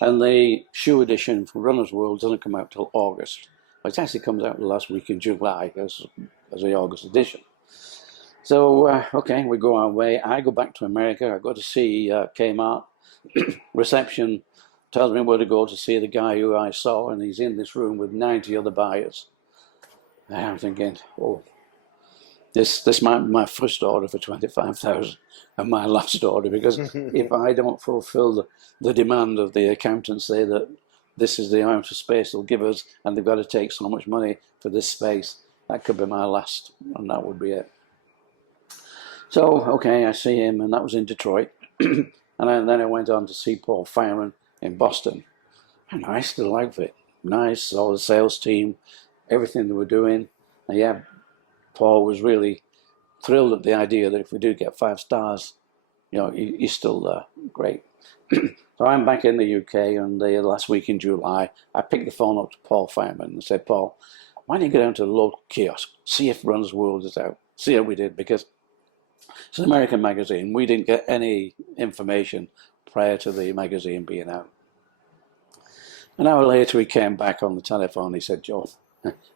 and the shoe edition for Runner's World doesn't come out till August. It actually comes out the last week in July as the August edition. So, okay, we go our way. I go back to America. I go to see Kmart. Reception tells me where to go to see the guy who I saw, and he's in this room with 90 other buyers. And I'm thinking, oh, this might be my first order for 25,000 and my last order, because if I don't fulfill the demand of the accountants, say that this is the amount of space they'll give us, and they've got to take so much money for this space, that could be my last, and that would be it. So, okay, I see him, and that was in Detroit. And then I went on to see Paul Fireman in Boston. A nice little outfit. Nice, all the sales team, everything they were doing. And yeah, Paul was really thrilled at the idea that if we do get 5 stars, he's still great. So I'm back in the UK, and the last week in July, I picked the phone up to Paul Fireman and said, Paul, why don't you go down to the local kiosk, see if Runner's World is out, see how we did, because it's an American magazine. We didn't get any information prior to the magazine being out. An hour later, he came back on the telephone. He said, Joe,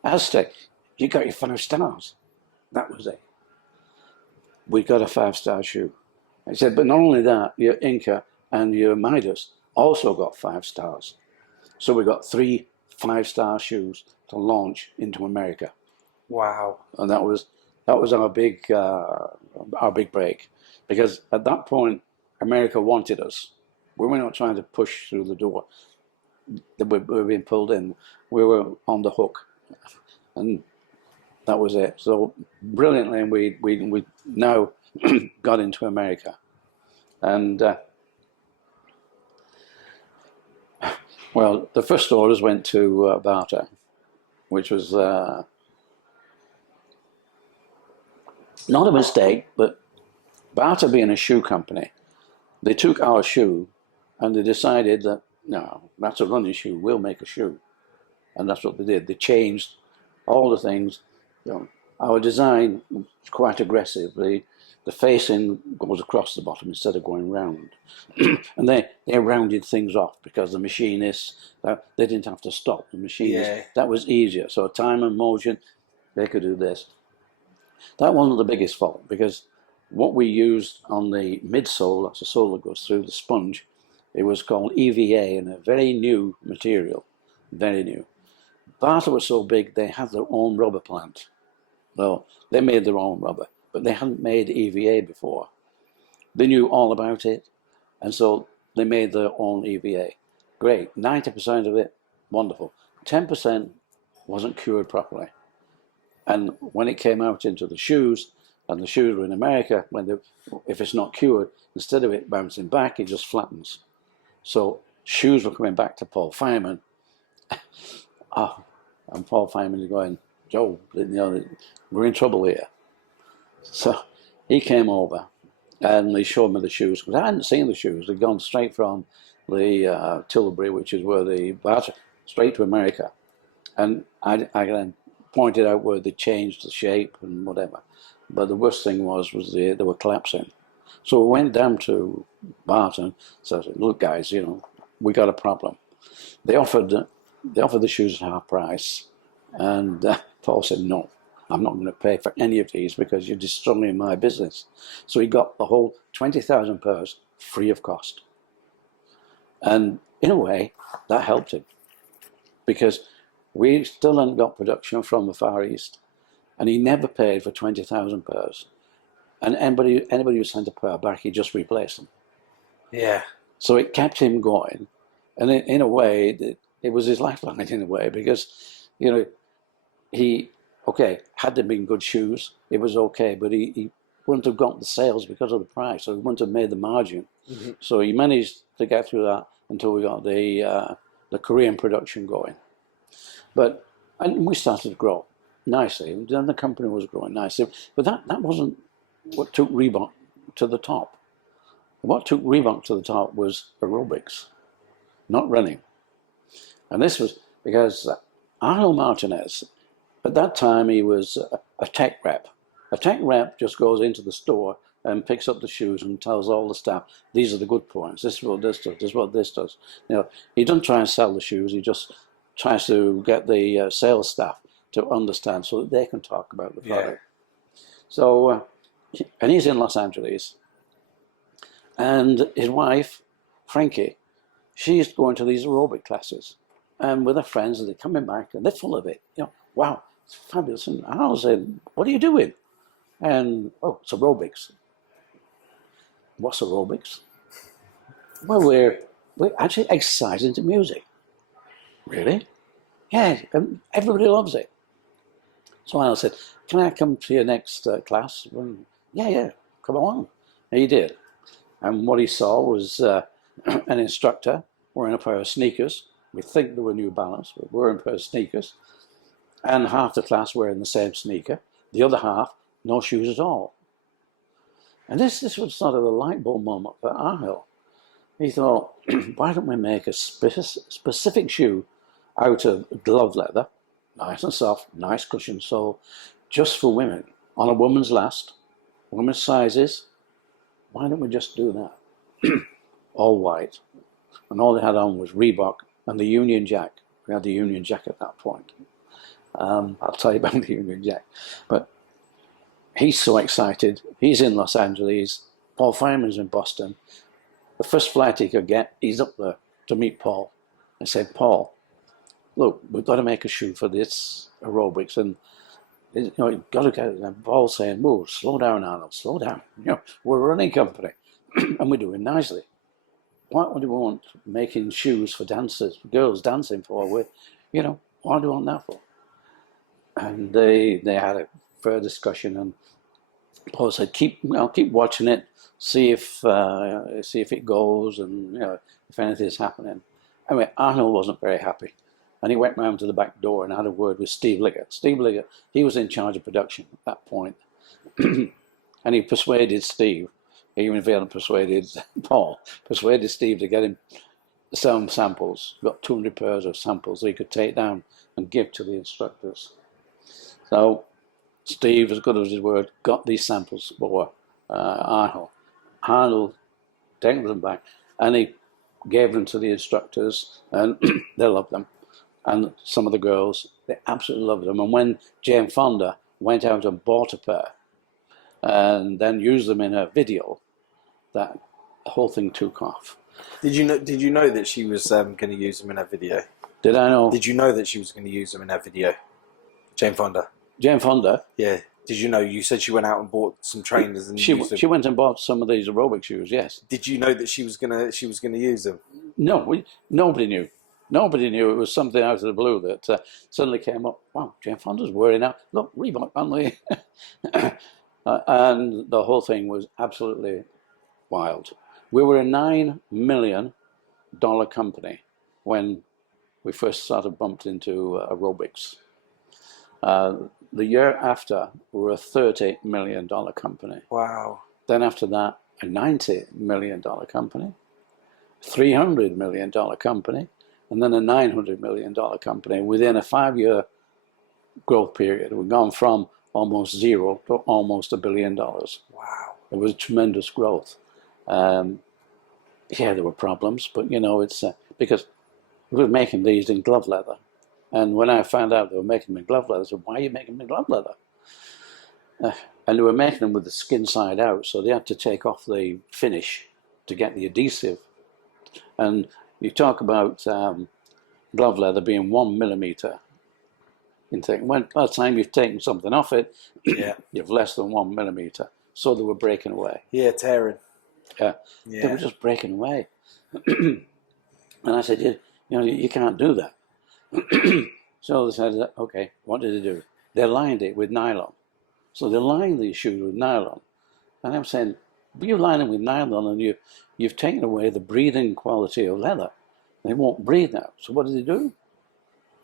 Aztec, you got your 5 stars. That was it. We got a 5-star shoe. I said, but not only that, your Inca and your Midas also got 5 stars. So we got 3 5-star shoes to launch into America. Wow. And that was our big break, because at that point America wanted us. We were not trying to push through the door. We were being pulled in. We were on the hook, and that was it. So brilliantly, we now got into America, and well, the first orders went to Barter, which was not a mistake, but Barter being a shoe company, they took our shoe and they decided that, no, that's a running shoe, we'll make a shoe. And that's what they did. They changed all the things. Our design was quite aggressive. The facing goes across the bottom instead of going round. And they rounded things off because the machinists, they didn't have to stop. The machinists, that was easier. So time and motion, they could do this. That wasn't the biggest fault, because what we used on the midsole, that's the sole that goes through the sponge, it was called EVA, and a very new material, very new. Barter was so big they had their own rubber plant. Well, they made their own rubber, but they hadn't made EVA before. They knew all about it, and so they made their own EVA. Great, 90% of it, wonderful. 10% wasn't cured properly. And when it came out into the shoes, and the shoes were in America, if it's not cured, instead of it bouncing back, it just flattens. So shoes were coming back to Paul Fireman. And Paul Fireman is going, Joe, we're in trouble here. So he came over and he showed me the shoes, because I hadn't seen the shoes. They'd gone straight from the Tilbury, which is where the barter, straight to America. And I then pointed out where they changed the shape and whatever. But the worst thing was they were collapsing. So we went down to Barton. So I said, look, guys, we got a problem. They offered the shoes at half price, and Paul said, no, I'm not going to pay for any of these because you're destroying my business. So he got the whole 20,000 pairs free of cost. And in a way, that helped him, because we still hadn't got production from the Far East, and he never paid for 20,000 pairs. And anybody who sent a pair back, he just replaced them. Yeah. So it kept him going, and in a way, it was his lifeline in a way, because had there been good shoes, it was okay, but he wouldn't have got the sales because of the price, so he wouldn't have made the margin. Mm-hmm. So he managed to get through that until we got the Korean production going. And we started to grow nicely. Then the company was growing nicely, but that wasn't what took Reebok to the top. What took Reebok to the top was aerobics, not running. And this was because Arnold Martinez, at that time, he was a tech rep. A tech rep just goes into the store and picks up the shoes and tells all the staff, these are the good points, this is what this does, this is what this does. He doesn't try and sell the shoes, he just tries to get the sales staff to understand so that they can talk about the product. Yeah. So, and he's in Los Angeles. And his wife, Frankie, she's going to these aerobic classes. And with her friends, and they're coming back, and they're full of it. Wow, it's fabulous. And I was saying, what are you doing? And, it's aerobics. What's aerobics? Well, we're actually exercising to music. Really? Yeah, and everybody loves it. So I said, can I come to your next class? And, yeah, come on. And he did. And what he saw was an instructor wearing a pair of sneakers. We think they were New Balance, but wearing a pair of sneakers. And half the class wearing the same sneaker. The other half, no shoes at all. And this was sort of a light bulb moment for Arhill. He thought, why don't we make a specific shoe out of glove leather, nice and soft, nice cushion sole, just for women, on a woman's last, women's sizes. Why don't we just do that? All white. And all they had on was Reebok and the Union Jack. We had the Union Jack at that point. I'll tell you about the Union Jack. But he's so excited. He's in Los Angeles. Paul Fireman's in Boston. The first flight he could get, he's up there to meet Paul. I said, Paul, look, we've got to make a shoe for this aerobics. And you've got to get it. And Paul's saying, whoa, slow down, Arnold, slow down. We're a running company, and we're doing nicely. What would you want making shoes for dancers, for girls dancing for? What do you want that for? And they had a further discussion, and Paul said, keep watching it, see if it goes, and if anything's happening. Anyway, Arnold wasn't very happy, and he went round to the back door and had a word with Steve Liggett. Steve Liggett, he was in charge of production at that point, and he persuaded Steve, even if he hadn't persuaded Paul, persuaded Steve to get him some samples. Got 200 pairs of samples that he could take down and give to the instructors. So Steve, as good as his word, got these samples for Arnold. Arnold taken them back, and he gave them to the instructors, and they loved them. And some of the girls, they absolutely loved them. And when Jane Fonda went out and bought a pair, and then used them in a video, that whole thing took off. Did you know that she was going to use them in her video? Did I know? Did you know that she was going to use them in her video? Jane Fonda. Jane Fonda? Yeah. Did you know? You said she went out and bought some trainers and used them. She went and bought some of these aerobic shoes. Yes. Did you know that she was gonna use them? No, nobody knew. Nobody knew. It was something out of the blue that suddenly came up. Wow, Jane Fonda's wearing out. Look, Reebok on the and the whole thing was absolutely wild. We were a $9 million company when we first started bumped into aerobics. The year after, we were a $30 million company. Wow. Then after that, a $90 million company, $300 million company, and then a $900 million company within a 5-year growth period. We've gone from almost zero to almost $1 billion. Wow. It was tremendous growth. Yeah, there were problems, but you know, it's because we were making these in glove leather. And when I found out they were making them in glove leather, I said, why are you making them in glove leather? And they were making them with the skin side out, so they had to take off the finish to get the adhesive. And you talk about glove leather being 1 millimeter. When by the time you've taken something off it, Yeah. you've less than 1 millimeter. So they were breaking away. Yeah, tearing. Yeah. Yeah. They were just breaking away. And I said, you know, you can't do that. So they said, okay, what did they do? They lined it with nylon. So they lined these shoes with nylon. And I'm saying, but you line them with nylon and you've taken away the breathing quality of leather. They won't breathe now. So what did they do?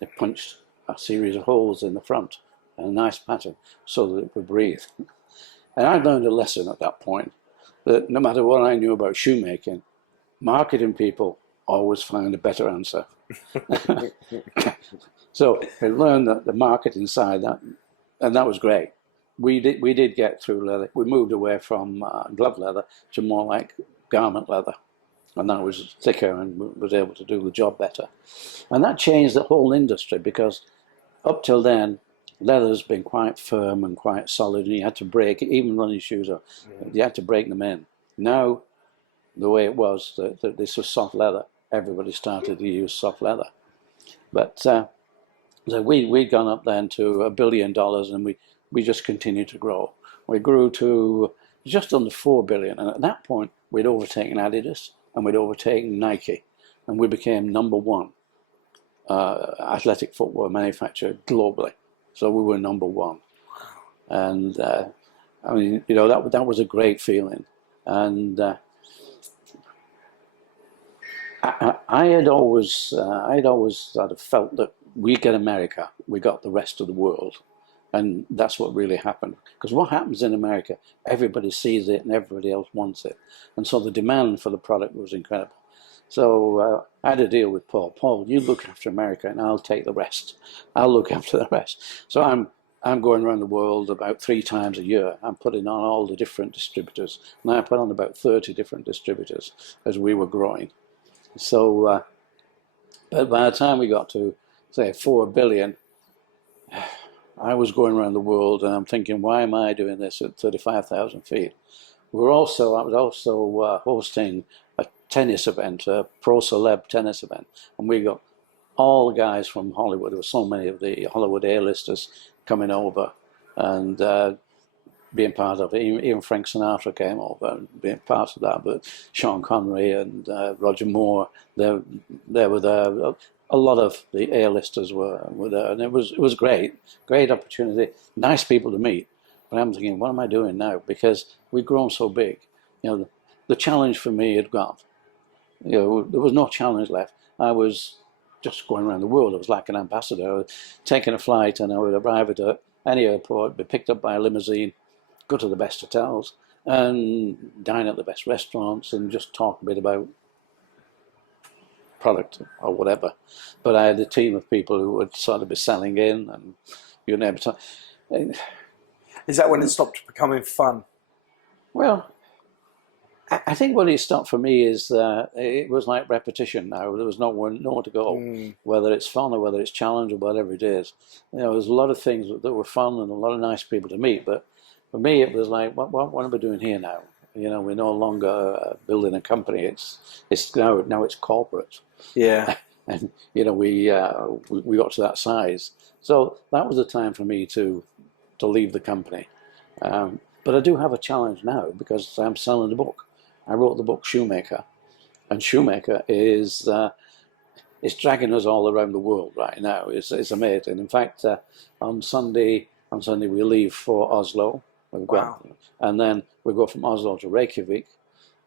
They punched a series of holes in the front and a nice pattern so that it would breathe. And I learned a lesson at that point, that no matter what I knew about shoemaking, marketing people always find a better answer. So I learned that the marketing side, and that was great. We did get through leather. We moved away from glove leather to more like garment leather, and that was thicker and was able to do the job better. And that changed the whole industry, because up till then, leather's been quite firm and quite solid, and you had to break, even running shoes, you had to break them in. Now, the way it was, that this was soft leather, everybody started to use soft leather. But so we'd gone up then to $1 billion, and we just continued to grow. We grew to just under 4 billion, and at that point, we'd overtaken Adidas, and we'd overtaken Nike, and we became #1 athletic footwear manufacturer globally. So we were #1, and I mean, you know, that was a great feeling. And I had always sort of felt that we get America, we got the rest of the world, and that's what really happened. Because what happens in America, everybody sees it and everybody else wants it, and so the demand for the product was incredible. So I had a deal with Paul. Paul, you look after America, and I'll take the rest. I'll look after the rest. So I'm going around the world about 3 times a year. I'm putting on all the different distributors, and I put on about 30 different distributors as we were growing. So, but by the time we got to say 4 billion, I was going around the world, and I'm thinking, why am I doing this at 35,000 feet? I was also hosting a tennis event, a pro celeb tennis event, and we got all the guys from Hollywood. There were so many of the Hollywood A-listers coming over and being part of it. Even Frank Sinatra came over and being part of that. But Sean Connery and Roger Moore, they were there. A lot of the A-listers were there, and it was great opportunity, nice people to meet. But I'm thinking, what am I doing now? Because we've grown so big. You know, the challenge for me had gone. You know, there was no challenge left. I was just going around the world. I was like an ambassador. I was taking a flight, and I would arrive at any airport, be picked up by a limousine, go to the best hotels, and dine at the best restaurants, and just talk a bit about product or whatever. But I had a team of people who would sort of be selling in, and you know. Is that when it stopped becoming fun? Well, I think what it stopped for me is it was like repetition now. There was nowhere to go, whether it's fun or whether it's challenge or whatever it is. You know, there's a lot of things that were fun and a lot of nice people to meet, but For me, it was like, what are we doing here now? You know, we're no longer building a company. It's now it's corporate, Yeah. and you know we got to that size. So that was the time for me to leave the company. But I do have a challenge now because I'm selling the book. I wrote the book Shoemaker, and Shoemaker is it's dragging us all around the world right now. It's amazing. In fact, on Sunday we leave for Oslo. Wow. And then we go from Oslo to Reykjavik,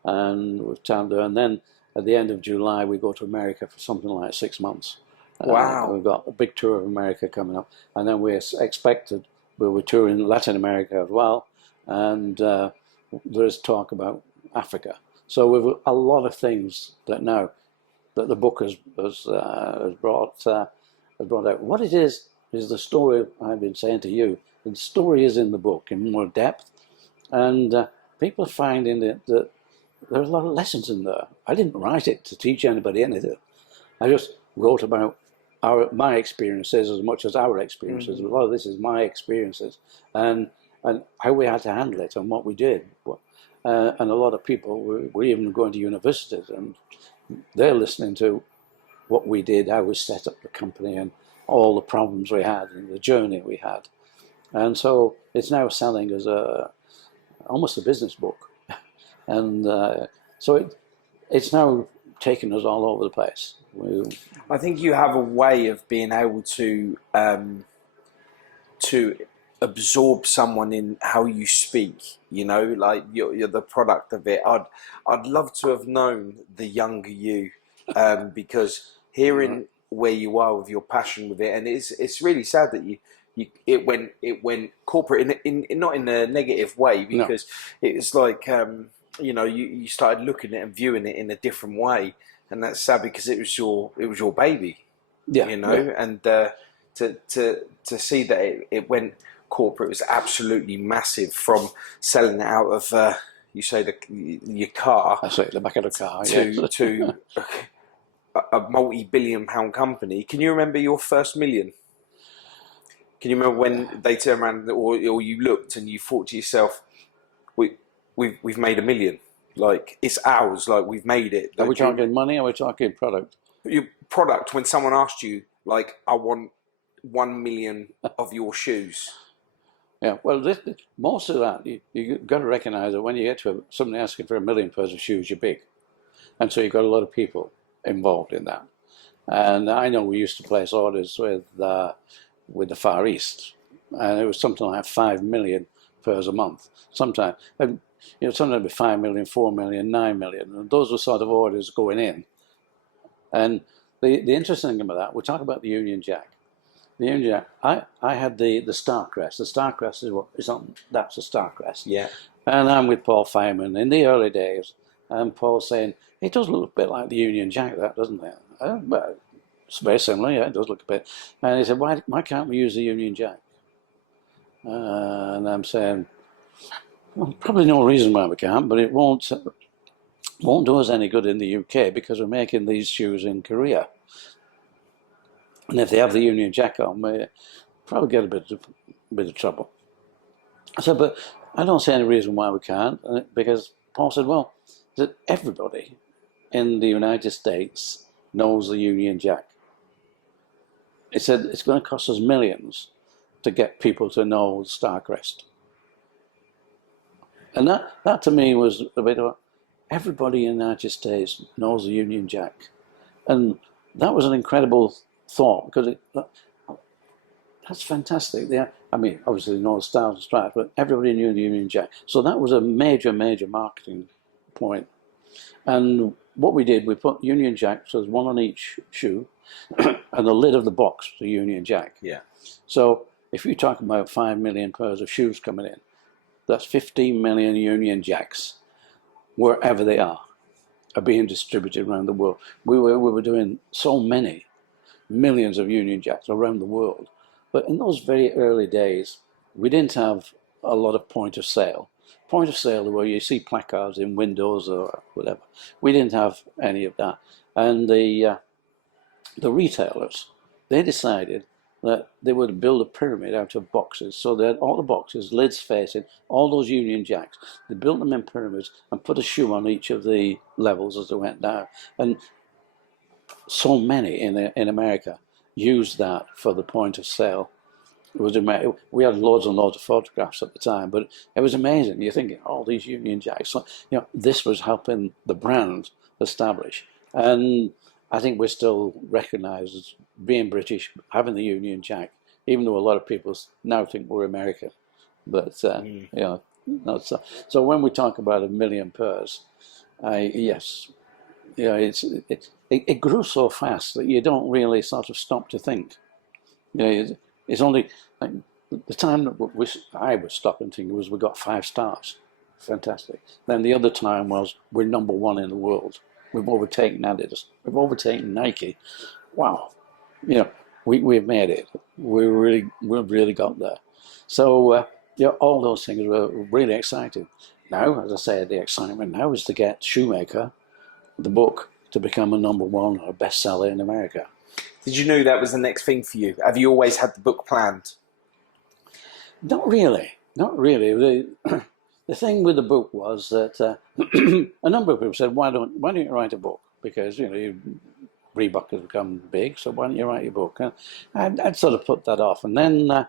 and with Tanda, and then at the end of July we go to America for something like 6 months. Wow. We've got a big tour of America coming up, and then we're expected. We're touring Latin America as well, and there is talk about Africa. So we've a lot of things that now that the book has brought out. What it is the story I've been saying to you. The story is in the book in more depth, and people are finding that there are a lot of lessons in there. I didn't write it to teach anybody anything. I just wrote about my experiences as much as our experiences. A lot of this is my experiences, and how we had to handle it and what we did. And a lot of people were even going to universities, and they're listening to what we did, how we set up the company, and all the problems we had and the journey we had. And so it's now selling as almost a business book, and so it's now taken us all over the place. I think you have a way of being able to absorb someone in how you speak. You know, like you're the product of it. I'd love to have known the younger you, because hearing where you are with your passion with it, and it's really sad that it went corporate in not in a negative way, because it's like you know, you started looking at it and viewing it in a different way, and that's sad because it was your baby, you know, and to see that it went corporate was absolutely massive, from selling it out of you say your car, I say the back of the car, to a multi-billion-pound company. Can you remember your first million? Can you remember when they turned around, or you looked and you thought to yourself, we've made $1 million, like it's ours, like we've made it? Are we talking money, or are we talking product? Your product. When someone asked you, like, I want 1 million of your shoes. Yeah, well, most of that, you've got to recognise that when you get to somebody asking for 1 million pairs of shoes, you're big. And so you've got a lot of people involved in that. And I know we used to place orders with the Far East, and it was something like 5 million pairs a month. Sometimes, and, you know, sometimes it'd be 5 million, 4 million, 9 million. And those were sort of orders going in. And the interesting thing about that, we're talking about the Union Jack. The Union Jack, I had the Starcrest. The Starcrest is that's a Starcrest. Yeah. And I'm with Paul Feynman in the early days, and Paul's saying, it does look a bit like the Union Jack, that, doesn't it? But it's very similar, yeah, it does look a bit. And he said, why can't we use the Union Jack? And I'm saying, well, probably no reason why we can't, but it won't do us any good in the UK because we're making these shoes in Korea. And if they have the Union Jack on, we probably get a bit of trouble. I said, but I don't see any reason why we can't, because Paul said, well, that everybody in the United States knows the Union Jack. He said it's going to cost us millions to get people to know Starcrest. And that to me was a bit of everybody in the United States knows the Union Jack. And that was an incredible thought, because that's fantastic. I mean, obviously they know the Stars and Stripes, but everybody knew the Union Jack. So that was a major marketing point. And what we did, we put Union Jack, so there's one on each shoe, and the lid of the box, the Union Jack. Yeah. So if you talk about 5 million pairs of shoes coming in, that's 15 million Union Jacks, wherever they are being distributed around the world. We were doing so many millions of Union Jacks around the world. But in those very early days, we didn't have a lot of point of sale. Point of sale where you see placards in windows or whatever. We didn't have any of that. And the retailers, they decided that they would build a pyramid out of boxes. So they had all the boxes, lids facing, all those Union Jacks. They built them in pyramids and put a shoe on each of the levels as they went down. And so many in America used that for the point of sale. It was we had loads and loads of photographs at the time, but it was amazing. You're thinking, oh, these Union Jacks. So, this was helping the brand establish. And I think we're still recognised as being British, having the Union Jack, even though a lot of people now think we're American. But, not so. So when we talk about 1 million pairs, yes, it grew so fast that you don't really sort of stop to think. It's only like, the time that I was stopping thinking was we got 5 stars. Fantastic. Then the other time was we're number 1 in the world. We've overtaken Adidas. We've overtaken Nike. Wow. We've made it. We've really got there. So, all those things were really exciting. Now, as I said, the excitement now is to get Shoemaker, the book, to become a number 1 or a bestseller in America. Did you know that was the next thing for you? Have you always had the book planned? Not really. Not really. The thing with the book was that a number of people said, "Why don't you write a book?" Because Reebok has become big, so why don't you write your book? And I'd sort of put that off, and then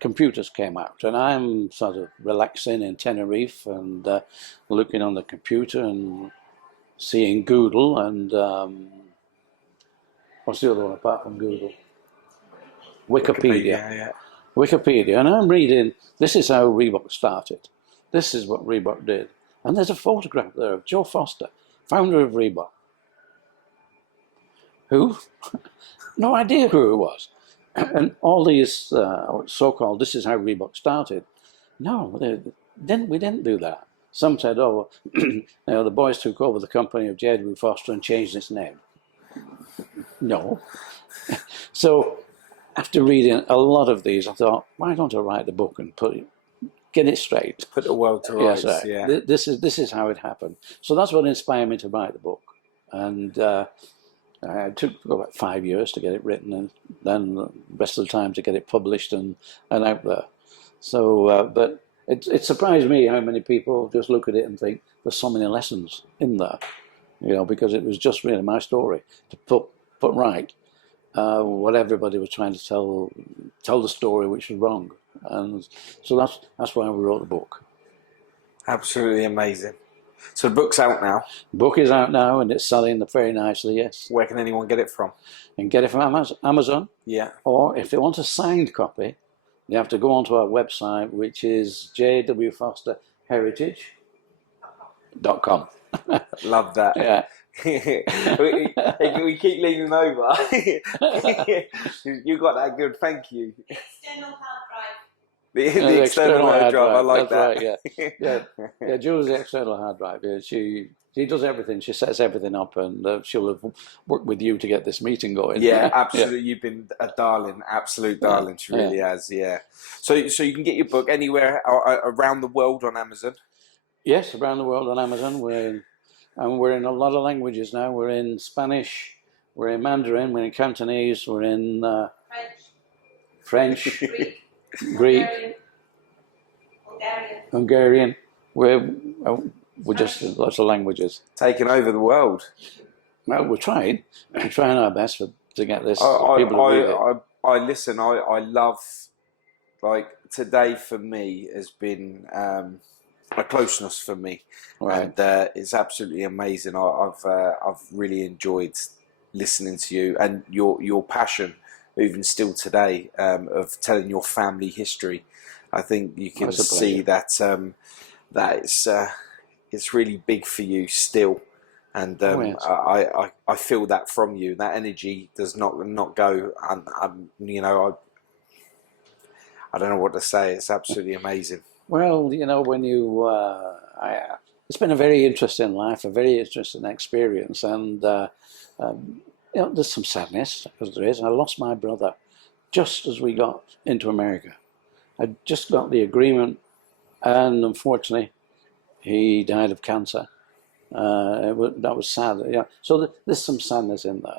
computers came out, and I'm sort of relaxing in Tenerife and looking on the computer and seeing Google and what's the other one apart from Google? Wikipedia. Wikipedia, and I'm reading. This is how Reebok started. This is what Reebok did. And there's a photograph there of Joe Foster, founder of Reebok. Who? No idea who it was. And all these so-called, this is how Reebok started. No, we didn't do that. Some said, oh, the boys took over the company of J.W. Foster and changed its name. No. So after reading a lot of these, I thought, why don't I write the book and get it straight? Put the world to rights. Yes, right. Yeah. This is how it happened. So that's what inspired me to write the book. And it took about 5 years to get it written, and then the rest of the time to get it published and out there. So, but it surprised me how many people just look at it and think there's so many lessons in there, because it was just really my story to put right what everybody was trying to tell the story, which was wrong. And so that's why we wrote the book. Absolutely amazing. So the book's out now. The book is out now and it's selling very nicely, yes. Where can anyone get it from? You can get it from Amazon. Yeah. Or if they want a signed copy, they have to go onto our website, which is jwfosterheritage.com. Love that. Yeah. we keep leaning over. You got that good, thank you. External hard drive. The external hard drive, I like that's that. Right, yeah. Julie's the external hard drive. Yeah, she does everything. She sets everything up, and she'll have worked with you to get this meeting going. Yeah, absolutely. You've been a darling, absolute darling. She really has. Yeah. So you can get your book anywhere around the world on Amazon. Yes, around the world on Amazon. We're in a lot of languages now. We're in Spanish. We're in Mandarin. We're in Cantonese. We're in French. Greek, Hungarian. We're just lots of languges. Taking over the world. Well, we're trying our best to get this. I listen. I love, like, today for me has been a closeness for me, right. And it's absolutely amazing. I've really enjoyed listening to you and your passion. Even still today, of telling your family history, I think you can see that it's really big for you still, and I feel that from you. That energy does not go, and I don't know what to say. It's absolutely amazing. Well, when you, it's been a very interesting life, a very interesting experience, and. There's some sadness, as there is. I lost my brother just as we got into America. I just got the agreement, and unfortunately, he died of cancer. That was sad. Yeah. So there's some sadness in there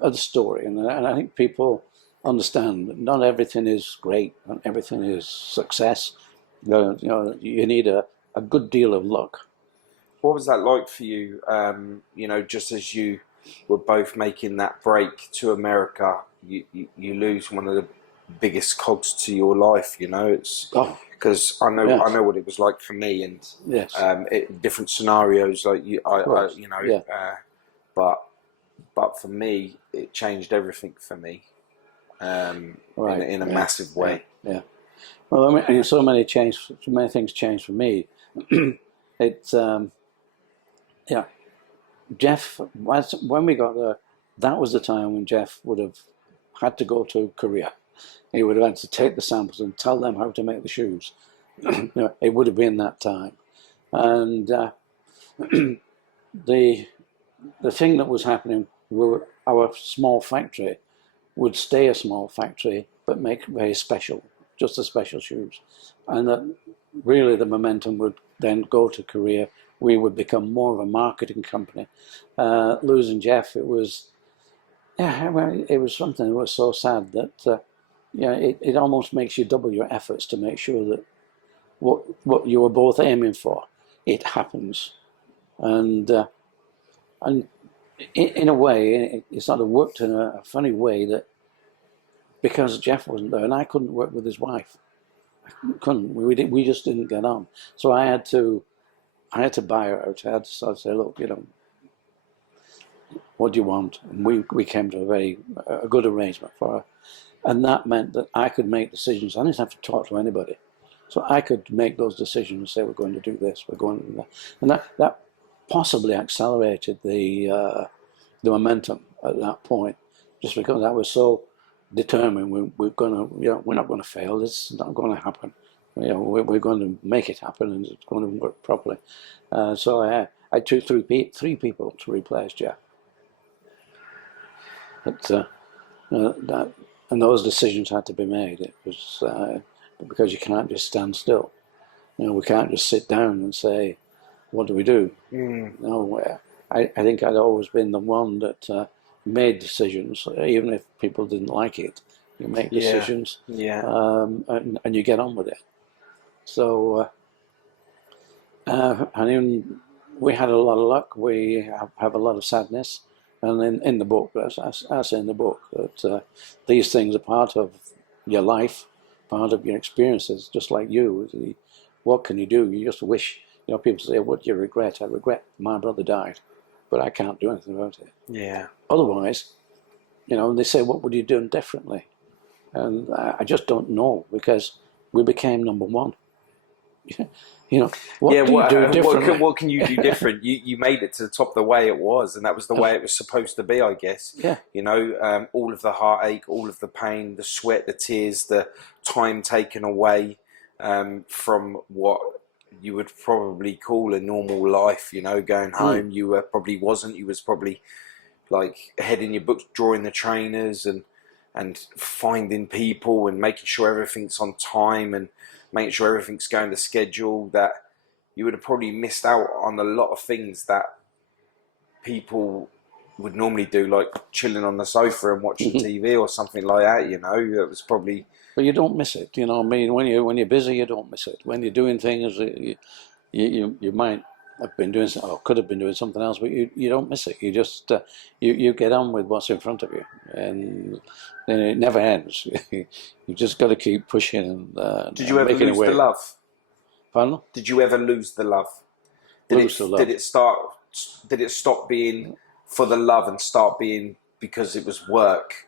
of the story, and I think people understand that not everything is great, not everything is success. You need a good deal of luck. What was that like for you? Just as you were both making that break to America, you lose one of the biggest cogs to your life. It's Oh, because I yes, know what it was like for me, and yes, different scenarios like you, of course, yeah, but for me, it changed everything for me, right, in a yeah, massive yeah, way. yeah. Well, I mean, so many things changed for me. It, yeah, Jeff, when we got there, that was the time when Jeff would have had to go to Korea. He would have had to take the samples and tell them how to make the shoes. It would have been that time. And the thing that was happening, our small factory would stay a small factory, but make very special, just the special shoes. And that really the momentum would then go to Korea. We would become more of a marketing company. Losing Jeff, it was, yeah, well, it was something that was so sad that, it almost makes you double your efforts to make sure that what you were both aiming for, it happens. And in a way, it sort of worked in a funny way that because Jeff wasn't there and I couldn't work with his wife, couldn't we just didn't get on. So I had to buy her out. I had to sort of say, look, what do you want? And we came to a good arrangement for her, and that meant that I could make decisions. I didn't have to talk to anybody, so I could make those decisions. Say we're going to do this, we're going to do that, and that possibly accelerated the momentum at that point, just because I was so determined we're not going to fail. This is not going to happen. We're going to make it happen, and it's going to work properly. So I took three people to replace Jeff. But and those decisions had to be made. It was because you can't just stand still. We can't just sit down and say, "What do we do?" No, I think I'd always been the one that made decisions, even if people didn't like it. You make decisions, and you get on with it. So, I mean, we had a lot of luck. We have a lot of sadness, and in the book, I say in the book that these things are part of your life, part of your experiences, just like you. What can you do? You just wish. People say, "What do you regret?" I regret my brother died, but I can't do anything about it. Yeah. Otherwise, they say, "What would you do differently?" And I just don't know, because we became number one. What do you do differently? What can you do different? You made it to the top the way it was, and that was the way it was supposed to be, I guess. Yeah. All of the heartache, all of the pain, the sweat, the tears, the time taken away from what you would probably call a normal life. Going home, you was probably like heading your books, drawing the trainers, and finding people and making sure everything's on time and making sure everything's going to schedule. That you would have probably missed out on a lot of things that people would normally do, like chilling on the sofa and watching TV or something like that. It was probably. But you don't miss it. I mean, when you're busy, you don't miss it. When you're doing things, you might have been doing or could have been doing something else, but you don't miss it. You just you get on with what's in front of you, and it never ends. You just got to keep pushing. And did you ever lose the love? Pardon? Did you ever lose the love? Did it stop being for the love and start being because it was work?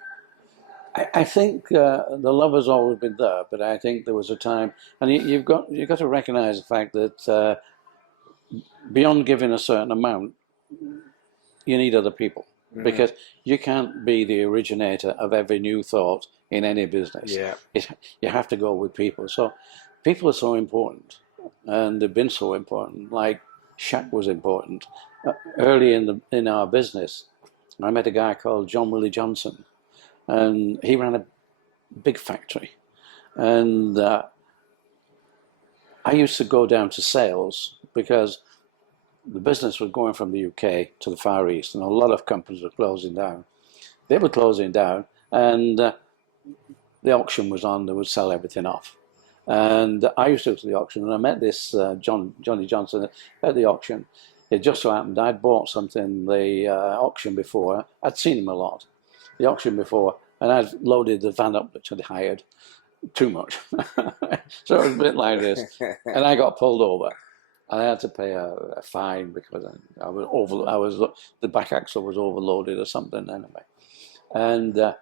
I think the love has always been there, but I think there was a time, and you've got to recognise the fact that beyond giving a certain amount, you need other people, because you can't be the originator of every new thought in any business. Yeah, you have to go with people. So people are so important, and they've been so important. Like Shaq was important. Early in our business, I met a guy called John Willie Johnson. And he ran a big factory. And I used to go down to sales because the business was going from the UK to the Far East, and a lot of companies were closing down. They were closing down, and the auction was on, they would sell everything off. And I used to go to the auction, and I met this Johnny Johnson at the auction. It just so happened I'd bought something the auction before. I'd seen him a lot, the auction before, and I'd loaded the van up which I'd hired too much. So it was a bit like this, and I got pulled over. I had to pay a fine because the back axle was overloaded or something anyway. And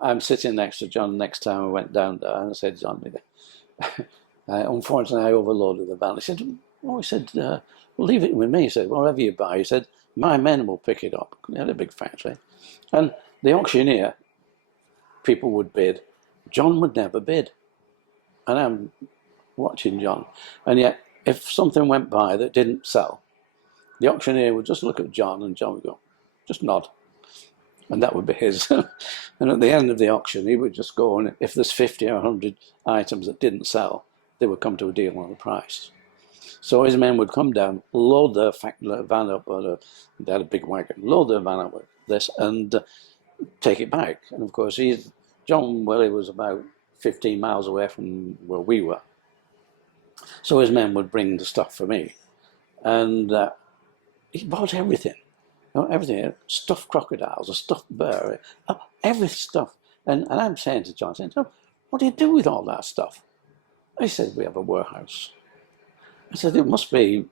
I'm sitting next to John next time I went down there, and I said, John, unfortunately I overloaded the van. He said, well, leave it with me. He said, whatever you buy, he said, my men will pick it up. He had a big factory. And the auctioneer, people would bid. John would never bid. And I'm watching John. And yet, if something went by that didn't sell, the auctioneer would just look at John, and John would go, just nod. And that would be his. And at the end of the auction, he would just go, and if there's 50 or 100 items that didn't sell, they would come to a deal on the price. So his men would come down, load their van up, they had a big wagon, load their van up with this, and take it back. And of course, John Willie was about 15 miles away from where we were. So his men would bring the stuff for me. And he bought everything. Everything, stuffed crocodiles, a stuffed bear, every stuff. And I'm saying to John, what do you do with all that stuff? I said, we have a warehouse. I said, it must be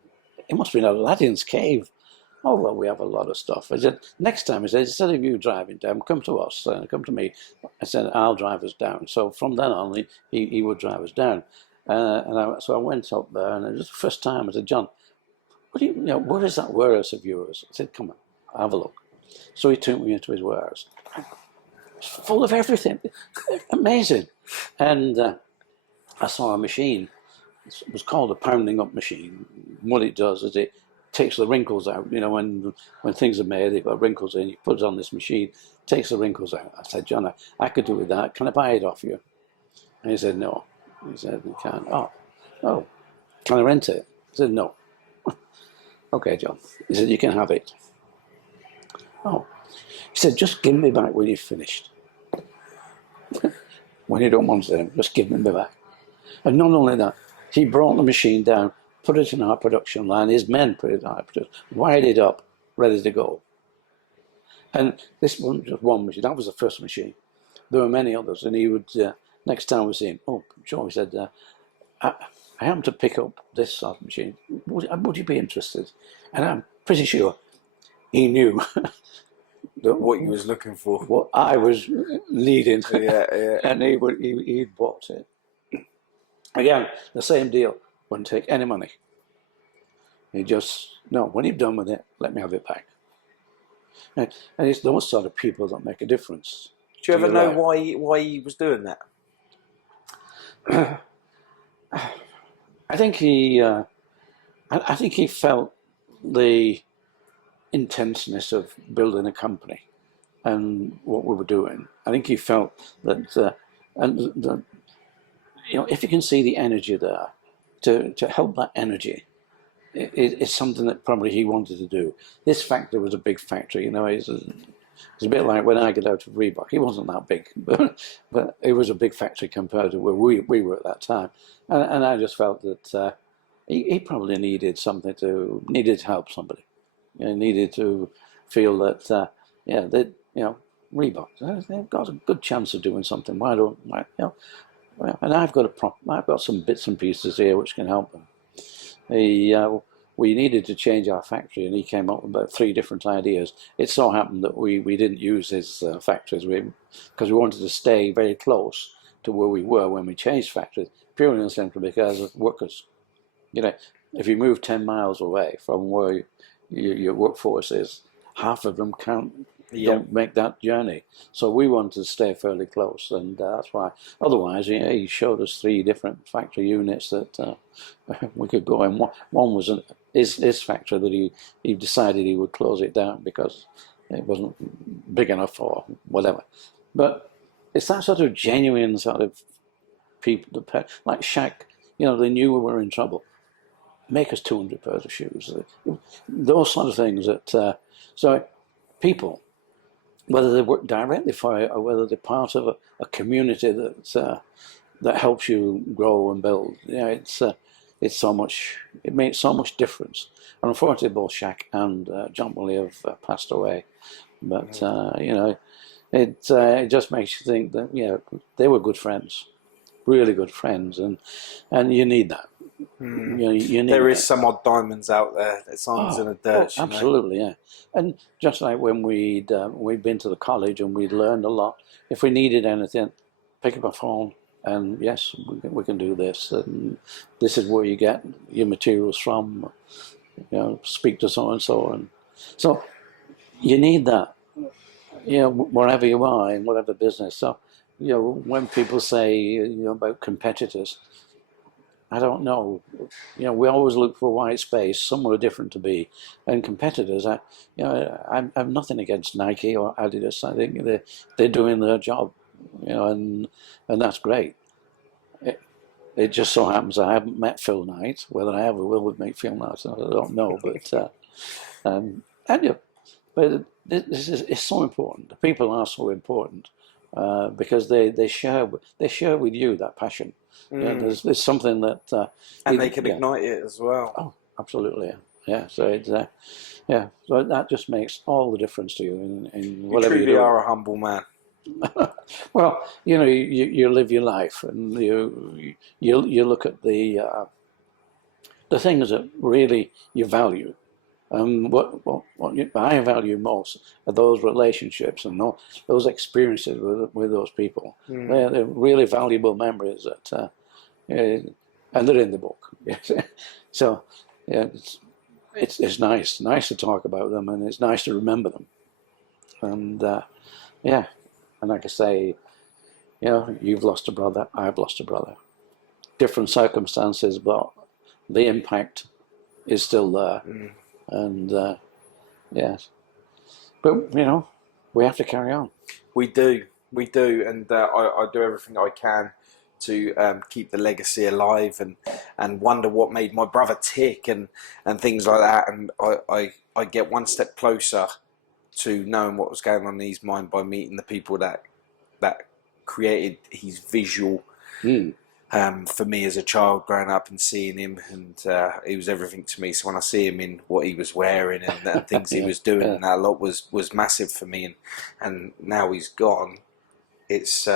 in Aladdin's cave. Oh, well, we have a lot of stuff. I said, next time, I said, instead of you driving down, come to us, come to me. I said, I'll drive us down. So from then on, he would drive us down. So I went up there, and it was the first time I said, John, where is that warehouse of yours? I said, come on, have a look. So he took me into his warehouse. It's full of everything. Amazing. And I saw a machine. It was called a pounding up machine. What it does is it takes the wrinkles out. When things are made, they've got wrinkles in. You put it on this machine, takes the wrinkles out. I said, John, I could do with that. Can I buy it off you? And he said, no. He said, you can't. Oh, can I rent it? I said, no. Okay, John. He said, you can have it. Oh. He said, just give me back when you've finished. When you don't want it, just give me back. And not only that, he brought the machine down, put it in our production line. His men put it in our production, wired it up, ready to go. And this wasn't just one machine. That was the first machine. There were many others. And he would, next time we see him, oh, Joe, he said, I happen to pick up this sort of machine. Would you be interested? And I'm pretty sure he knew what you was looking for, what I was needing. Yeah. And he'd bought it. Again, the same deal. Wouldn't take any money. He just, no, when you're done with it, let me have it back. And it's those sort of people that make a difference. Do you ever know why he was doing that? I think he felt the intenseness of building a company and what we were doing. I think he felt that, if you can see the energy there, to help that energy, it's something that probably he wanted to do. This factory was a big factory, It's a bit like when I got out of Reebok. He wasn't that big, but it was a big factory compared to where we were at that time. And I just felt that he probably needed to help somebody. He needed to feel that, Reebok, they've got a good chance of doing something. Why don't, and I've got some bits and pieces here which can help them. We needed to change our factory, and he came up with about 3 different ideas. It so happened that we didn't use his factories because we wanted to stay very close to where we were when we changed factories, purely and simply because of workers. If you move 10 miles away from where your workforce is, half of them don't make that journey. So we wanted to stay fairly close, and that's why. Otherwise, he showed us 3 different factory units that we could go in. One was his factory that he decided he would close it down because it wasn't big enough or whatever. But it's that sort of genuine sort of people, like Shaq. They knew we were in trouble. Make us 200 pairs of shoes. Those sort of things that. So people. whether they work directly for you or whether they're part of a community that helps you grow and build. It's so much. It makes so much difference. And unfortunately, both Shaq and John Woolley have passed away. But it just makes you think that they were good friends, really good friends, and you need that. You need There is some odd diamonds out there. There's diamonds in the dirt. Absolutely, yeah. And just like when we'd been to the college and we'd learned a lot, if we needed anything, pick up a phone and yes, we can do this, and this is where you get your materials from. Speak to so and so, and so you need that. Wherever you are in whatever business. So, when people say about competitors, I don't know. We always look for white space, somewhere different to be. And competitors, I have nothing against Nike or Adidas. I think they're doing their job, and that's great. It just so happens I haven't met Phil Knight. Whether I ever will meet Phil Knight, I don't know. But it's so important. The people are so important because they share with you that passion. There's something that and they can ignite it as well. Oh, absolutely, yeah. So it's so that just makes all the difference to you in whatever you do. You truly are a humble man. Well, you live your life, and you look at the things that really you value. What I value most are those relationships and those experiences with those people. They're really valuable memories that, and they're in the book. So it's nice to talk about them, and it's nice to remember them. And and like I say, you've lost a brother, I've lost a brother. Different circumstances, but the impact is still there. And yes, but we have to carry on. We do, and I do everything I can to keep the legacy alive and wonder what made my brother tick and things like that. And I get one step closer to knowing what was going on in his mind by meeting the people that created his visual. For me as a child growing up and seeing him, and he was everything to me. So when I see him in what he was wearing and things he was doing, that a lot was massive for me. And now he's gone, it's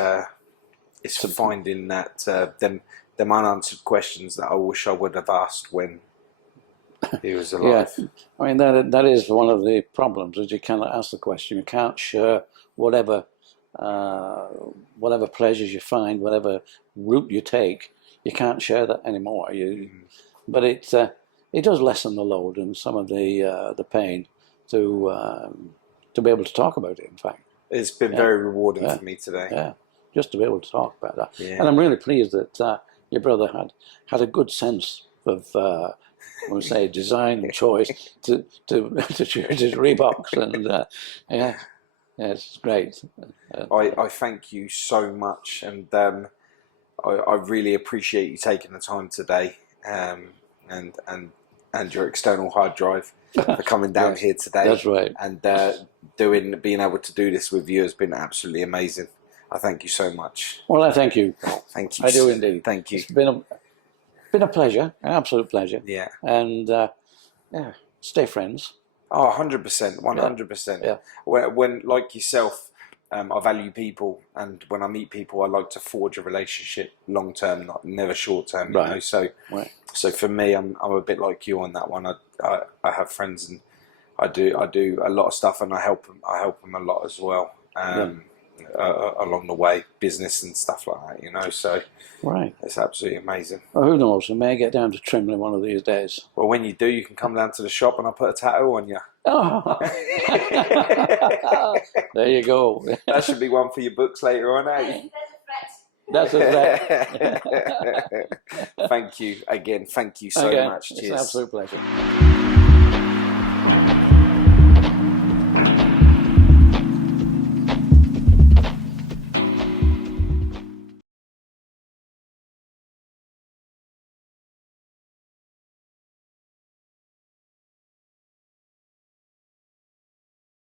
finding that them unanswered questions that I wish I would have asked when he was alive. Yeah, I mean that is one of the problems, is you cannot ask the question. You can't share whatever pleasures you find, whatever route you take, you can't share that anymore. But it does lessen the load and some of the pain to be able to talk about it. In fact, it's been very rewarding for me today. Yeah, just to be able to talk about that. Yeah. And I'm really pleased that your brother had a good sense of design and choice to choose his Reeboks, and it's great. I thank you so much, and I really appreciate you taking the time today, and your external hard drive for coming down here today. That's right. And being able to do this with you has been absolutely amazing. I thank you so much. Well, I thank you. Thank you. I do indeed. Thank you. It's been a pleasure, an absolute pleasure. Yeah. And stay friends. Oh, 100%, 100%. Yeah. When like yourself, I value people, and when I meet people, I like to forge a relationship long term, never short term. Right. So Right. So for me, I'm a bit like you on that one. I have friends, and I do a lot of stuff, and I help them a lot as well. Along the way, business and stuff like that, So Right. it's absolutely amazing. Well, who knows? We may get down to Trimley one of these days. Well, when you do, you can come down to the shop and I'll put a tattoo on you. Oh. There you go. That should be one for your books later on, eh? There's a threat. That's a threat. Thank you again. Thank you so much. It's Cheers. an absolute pleasure.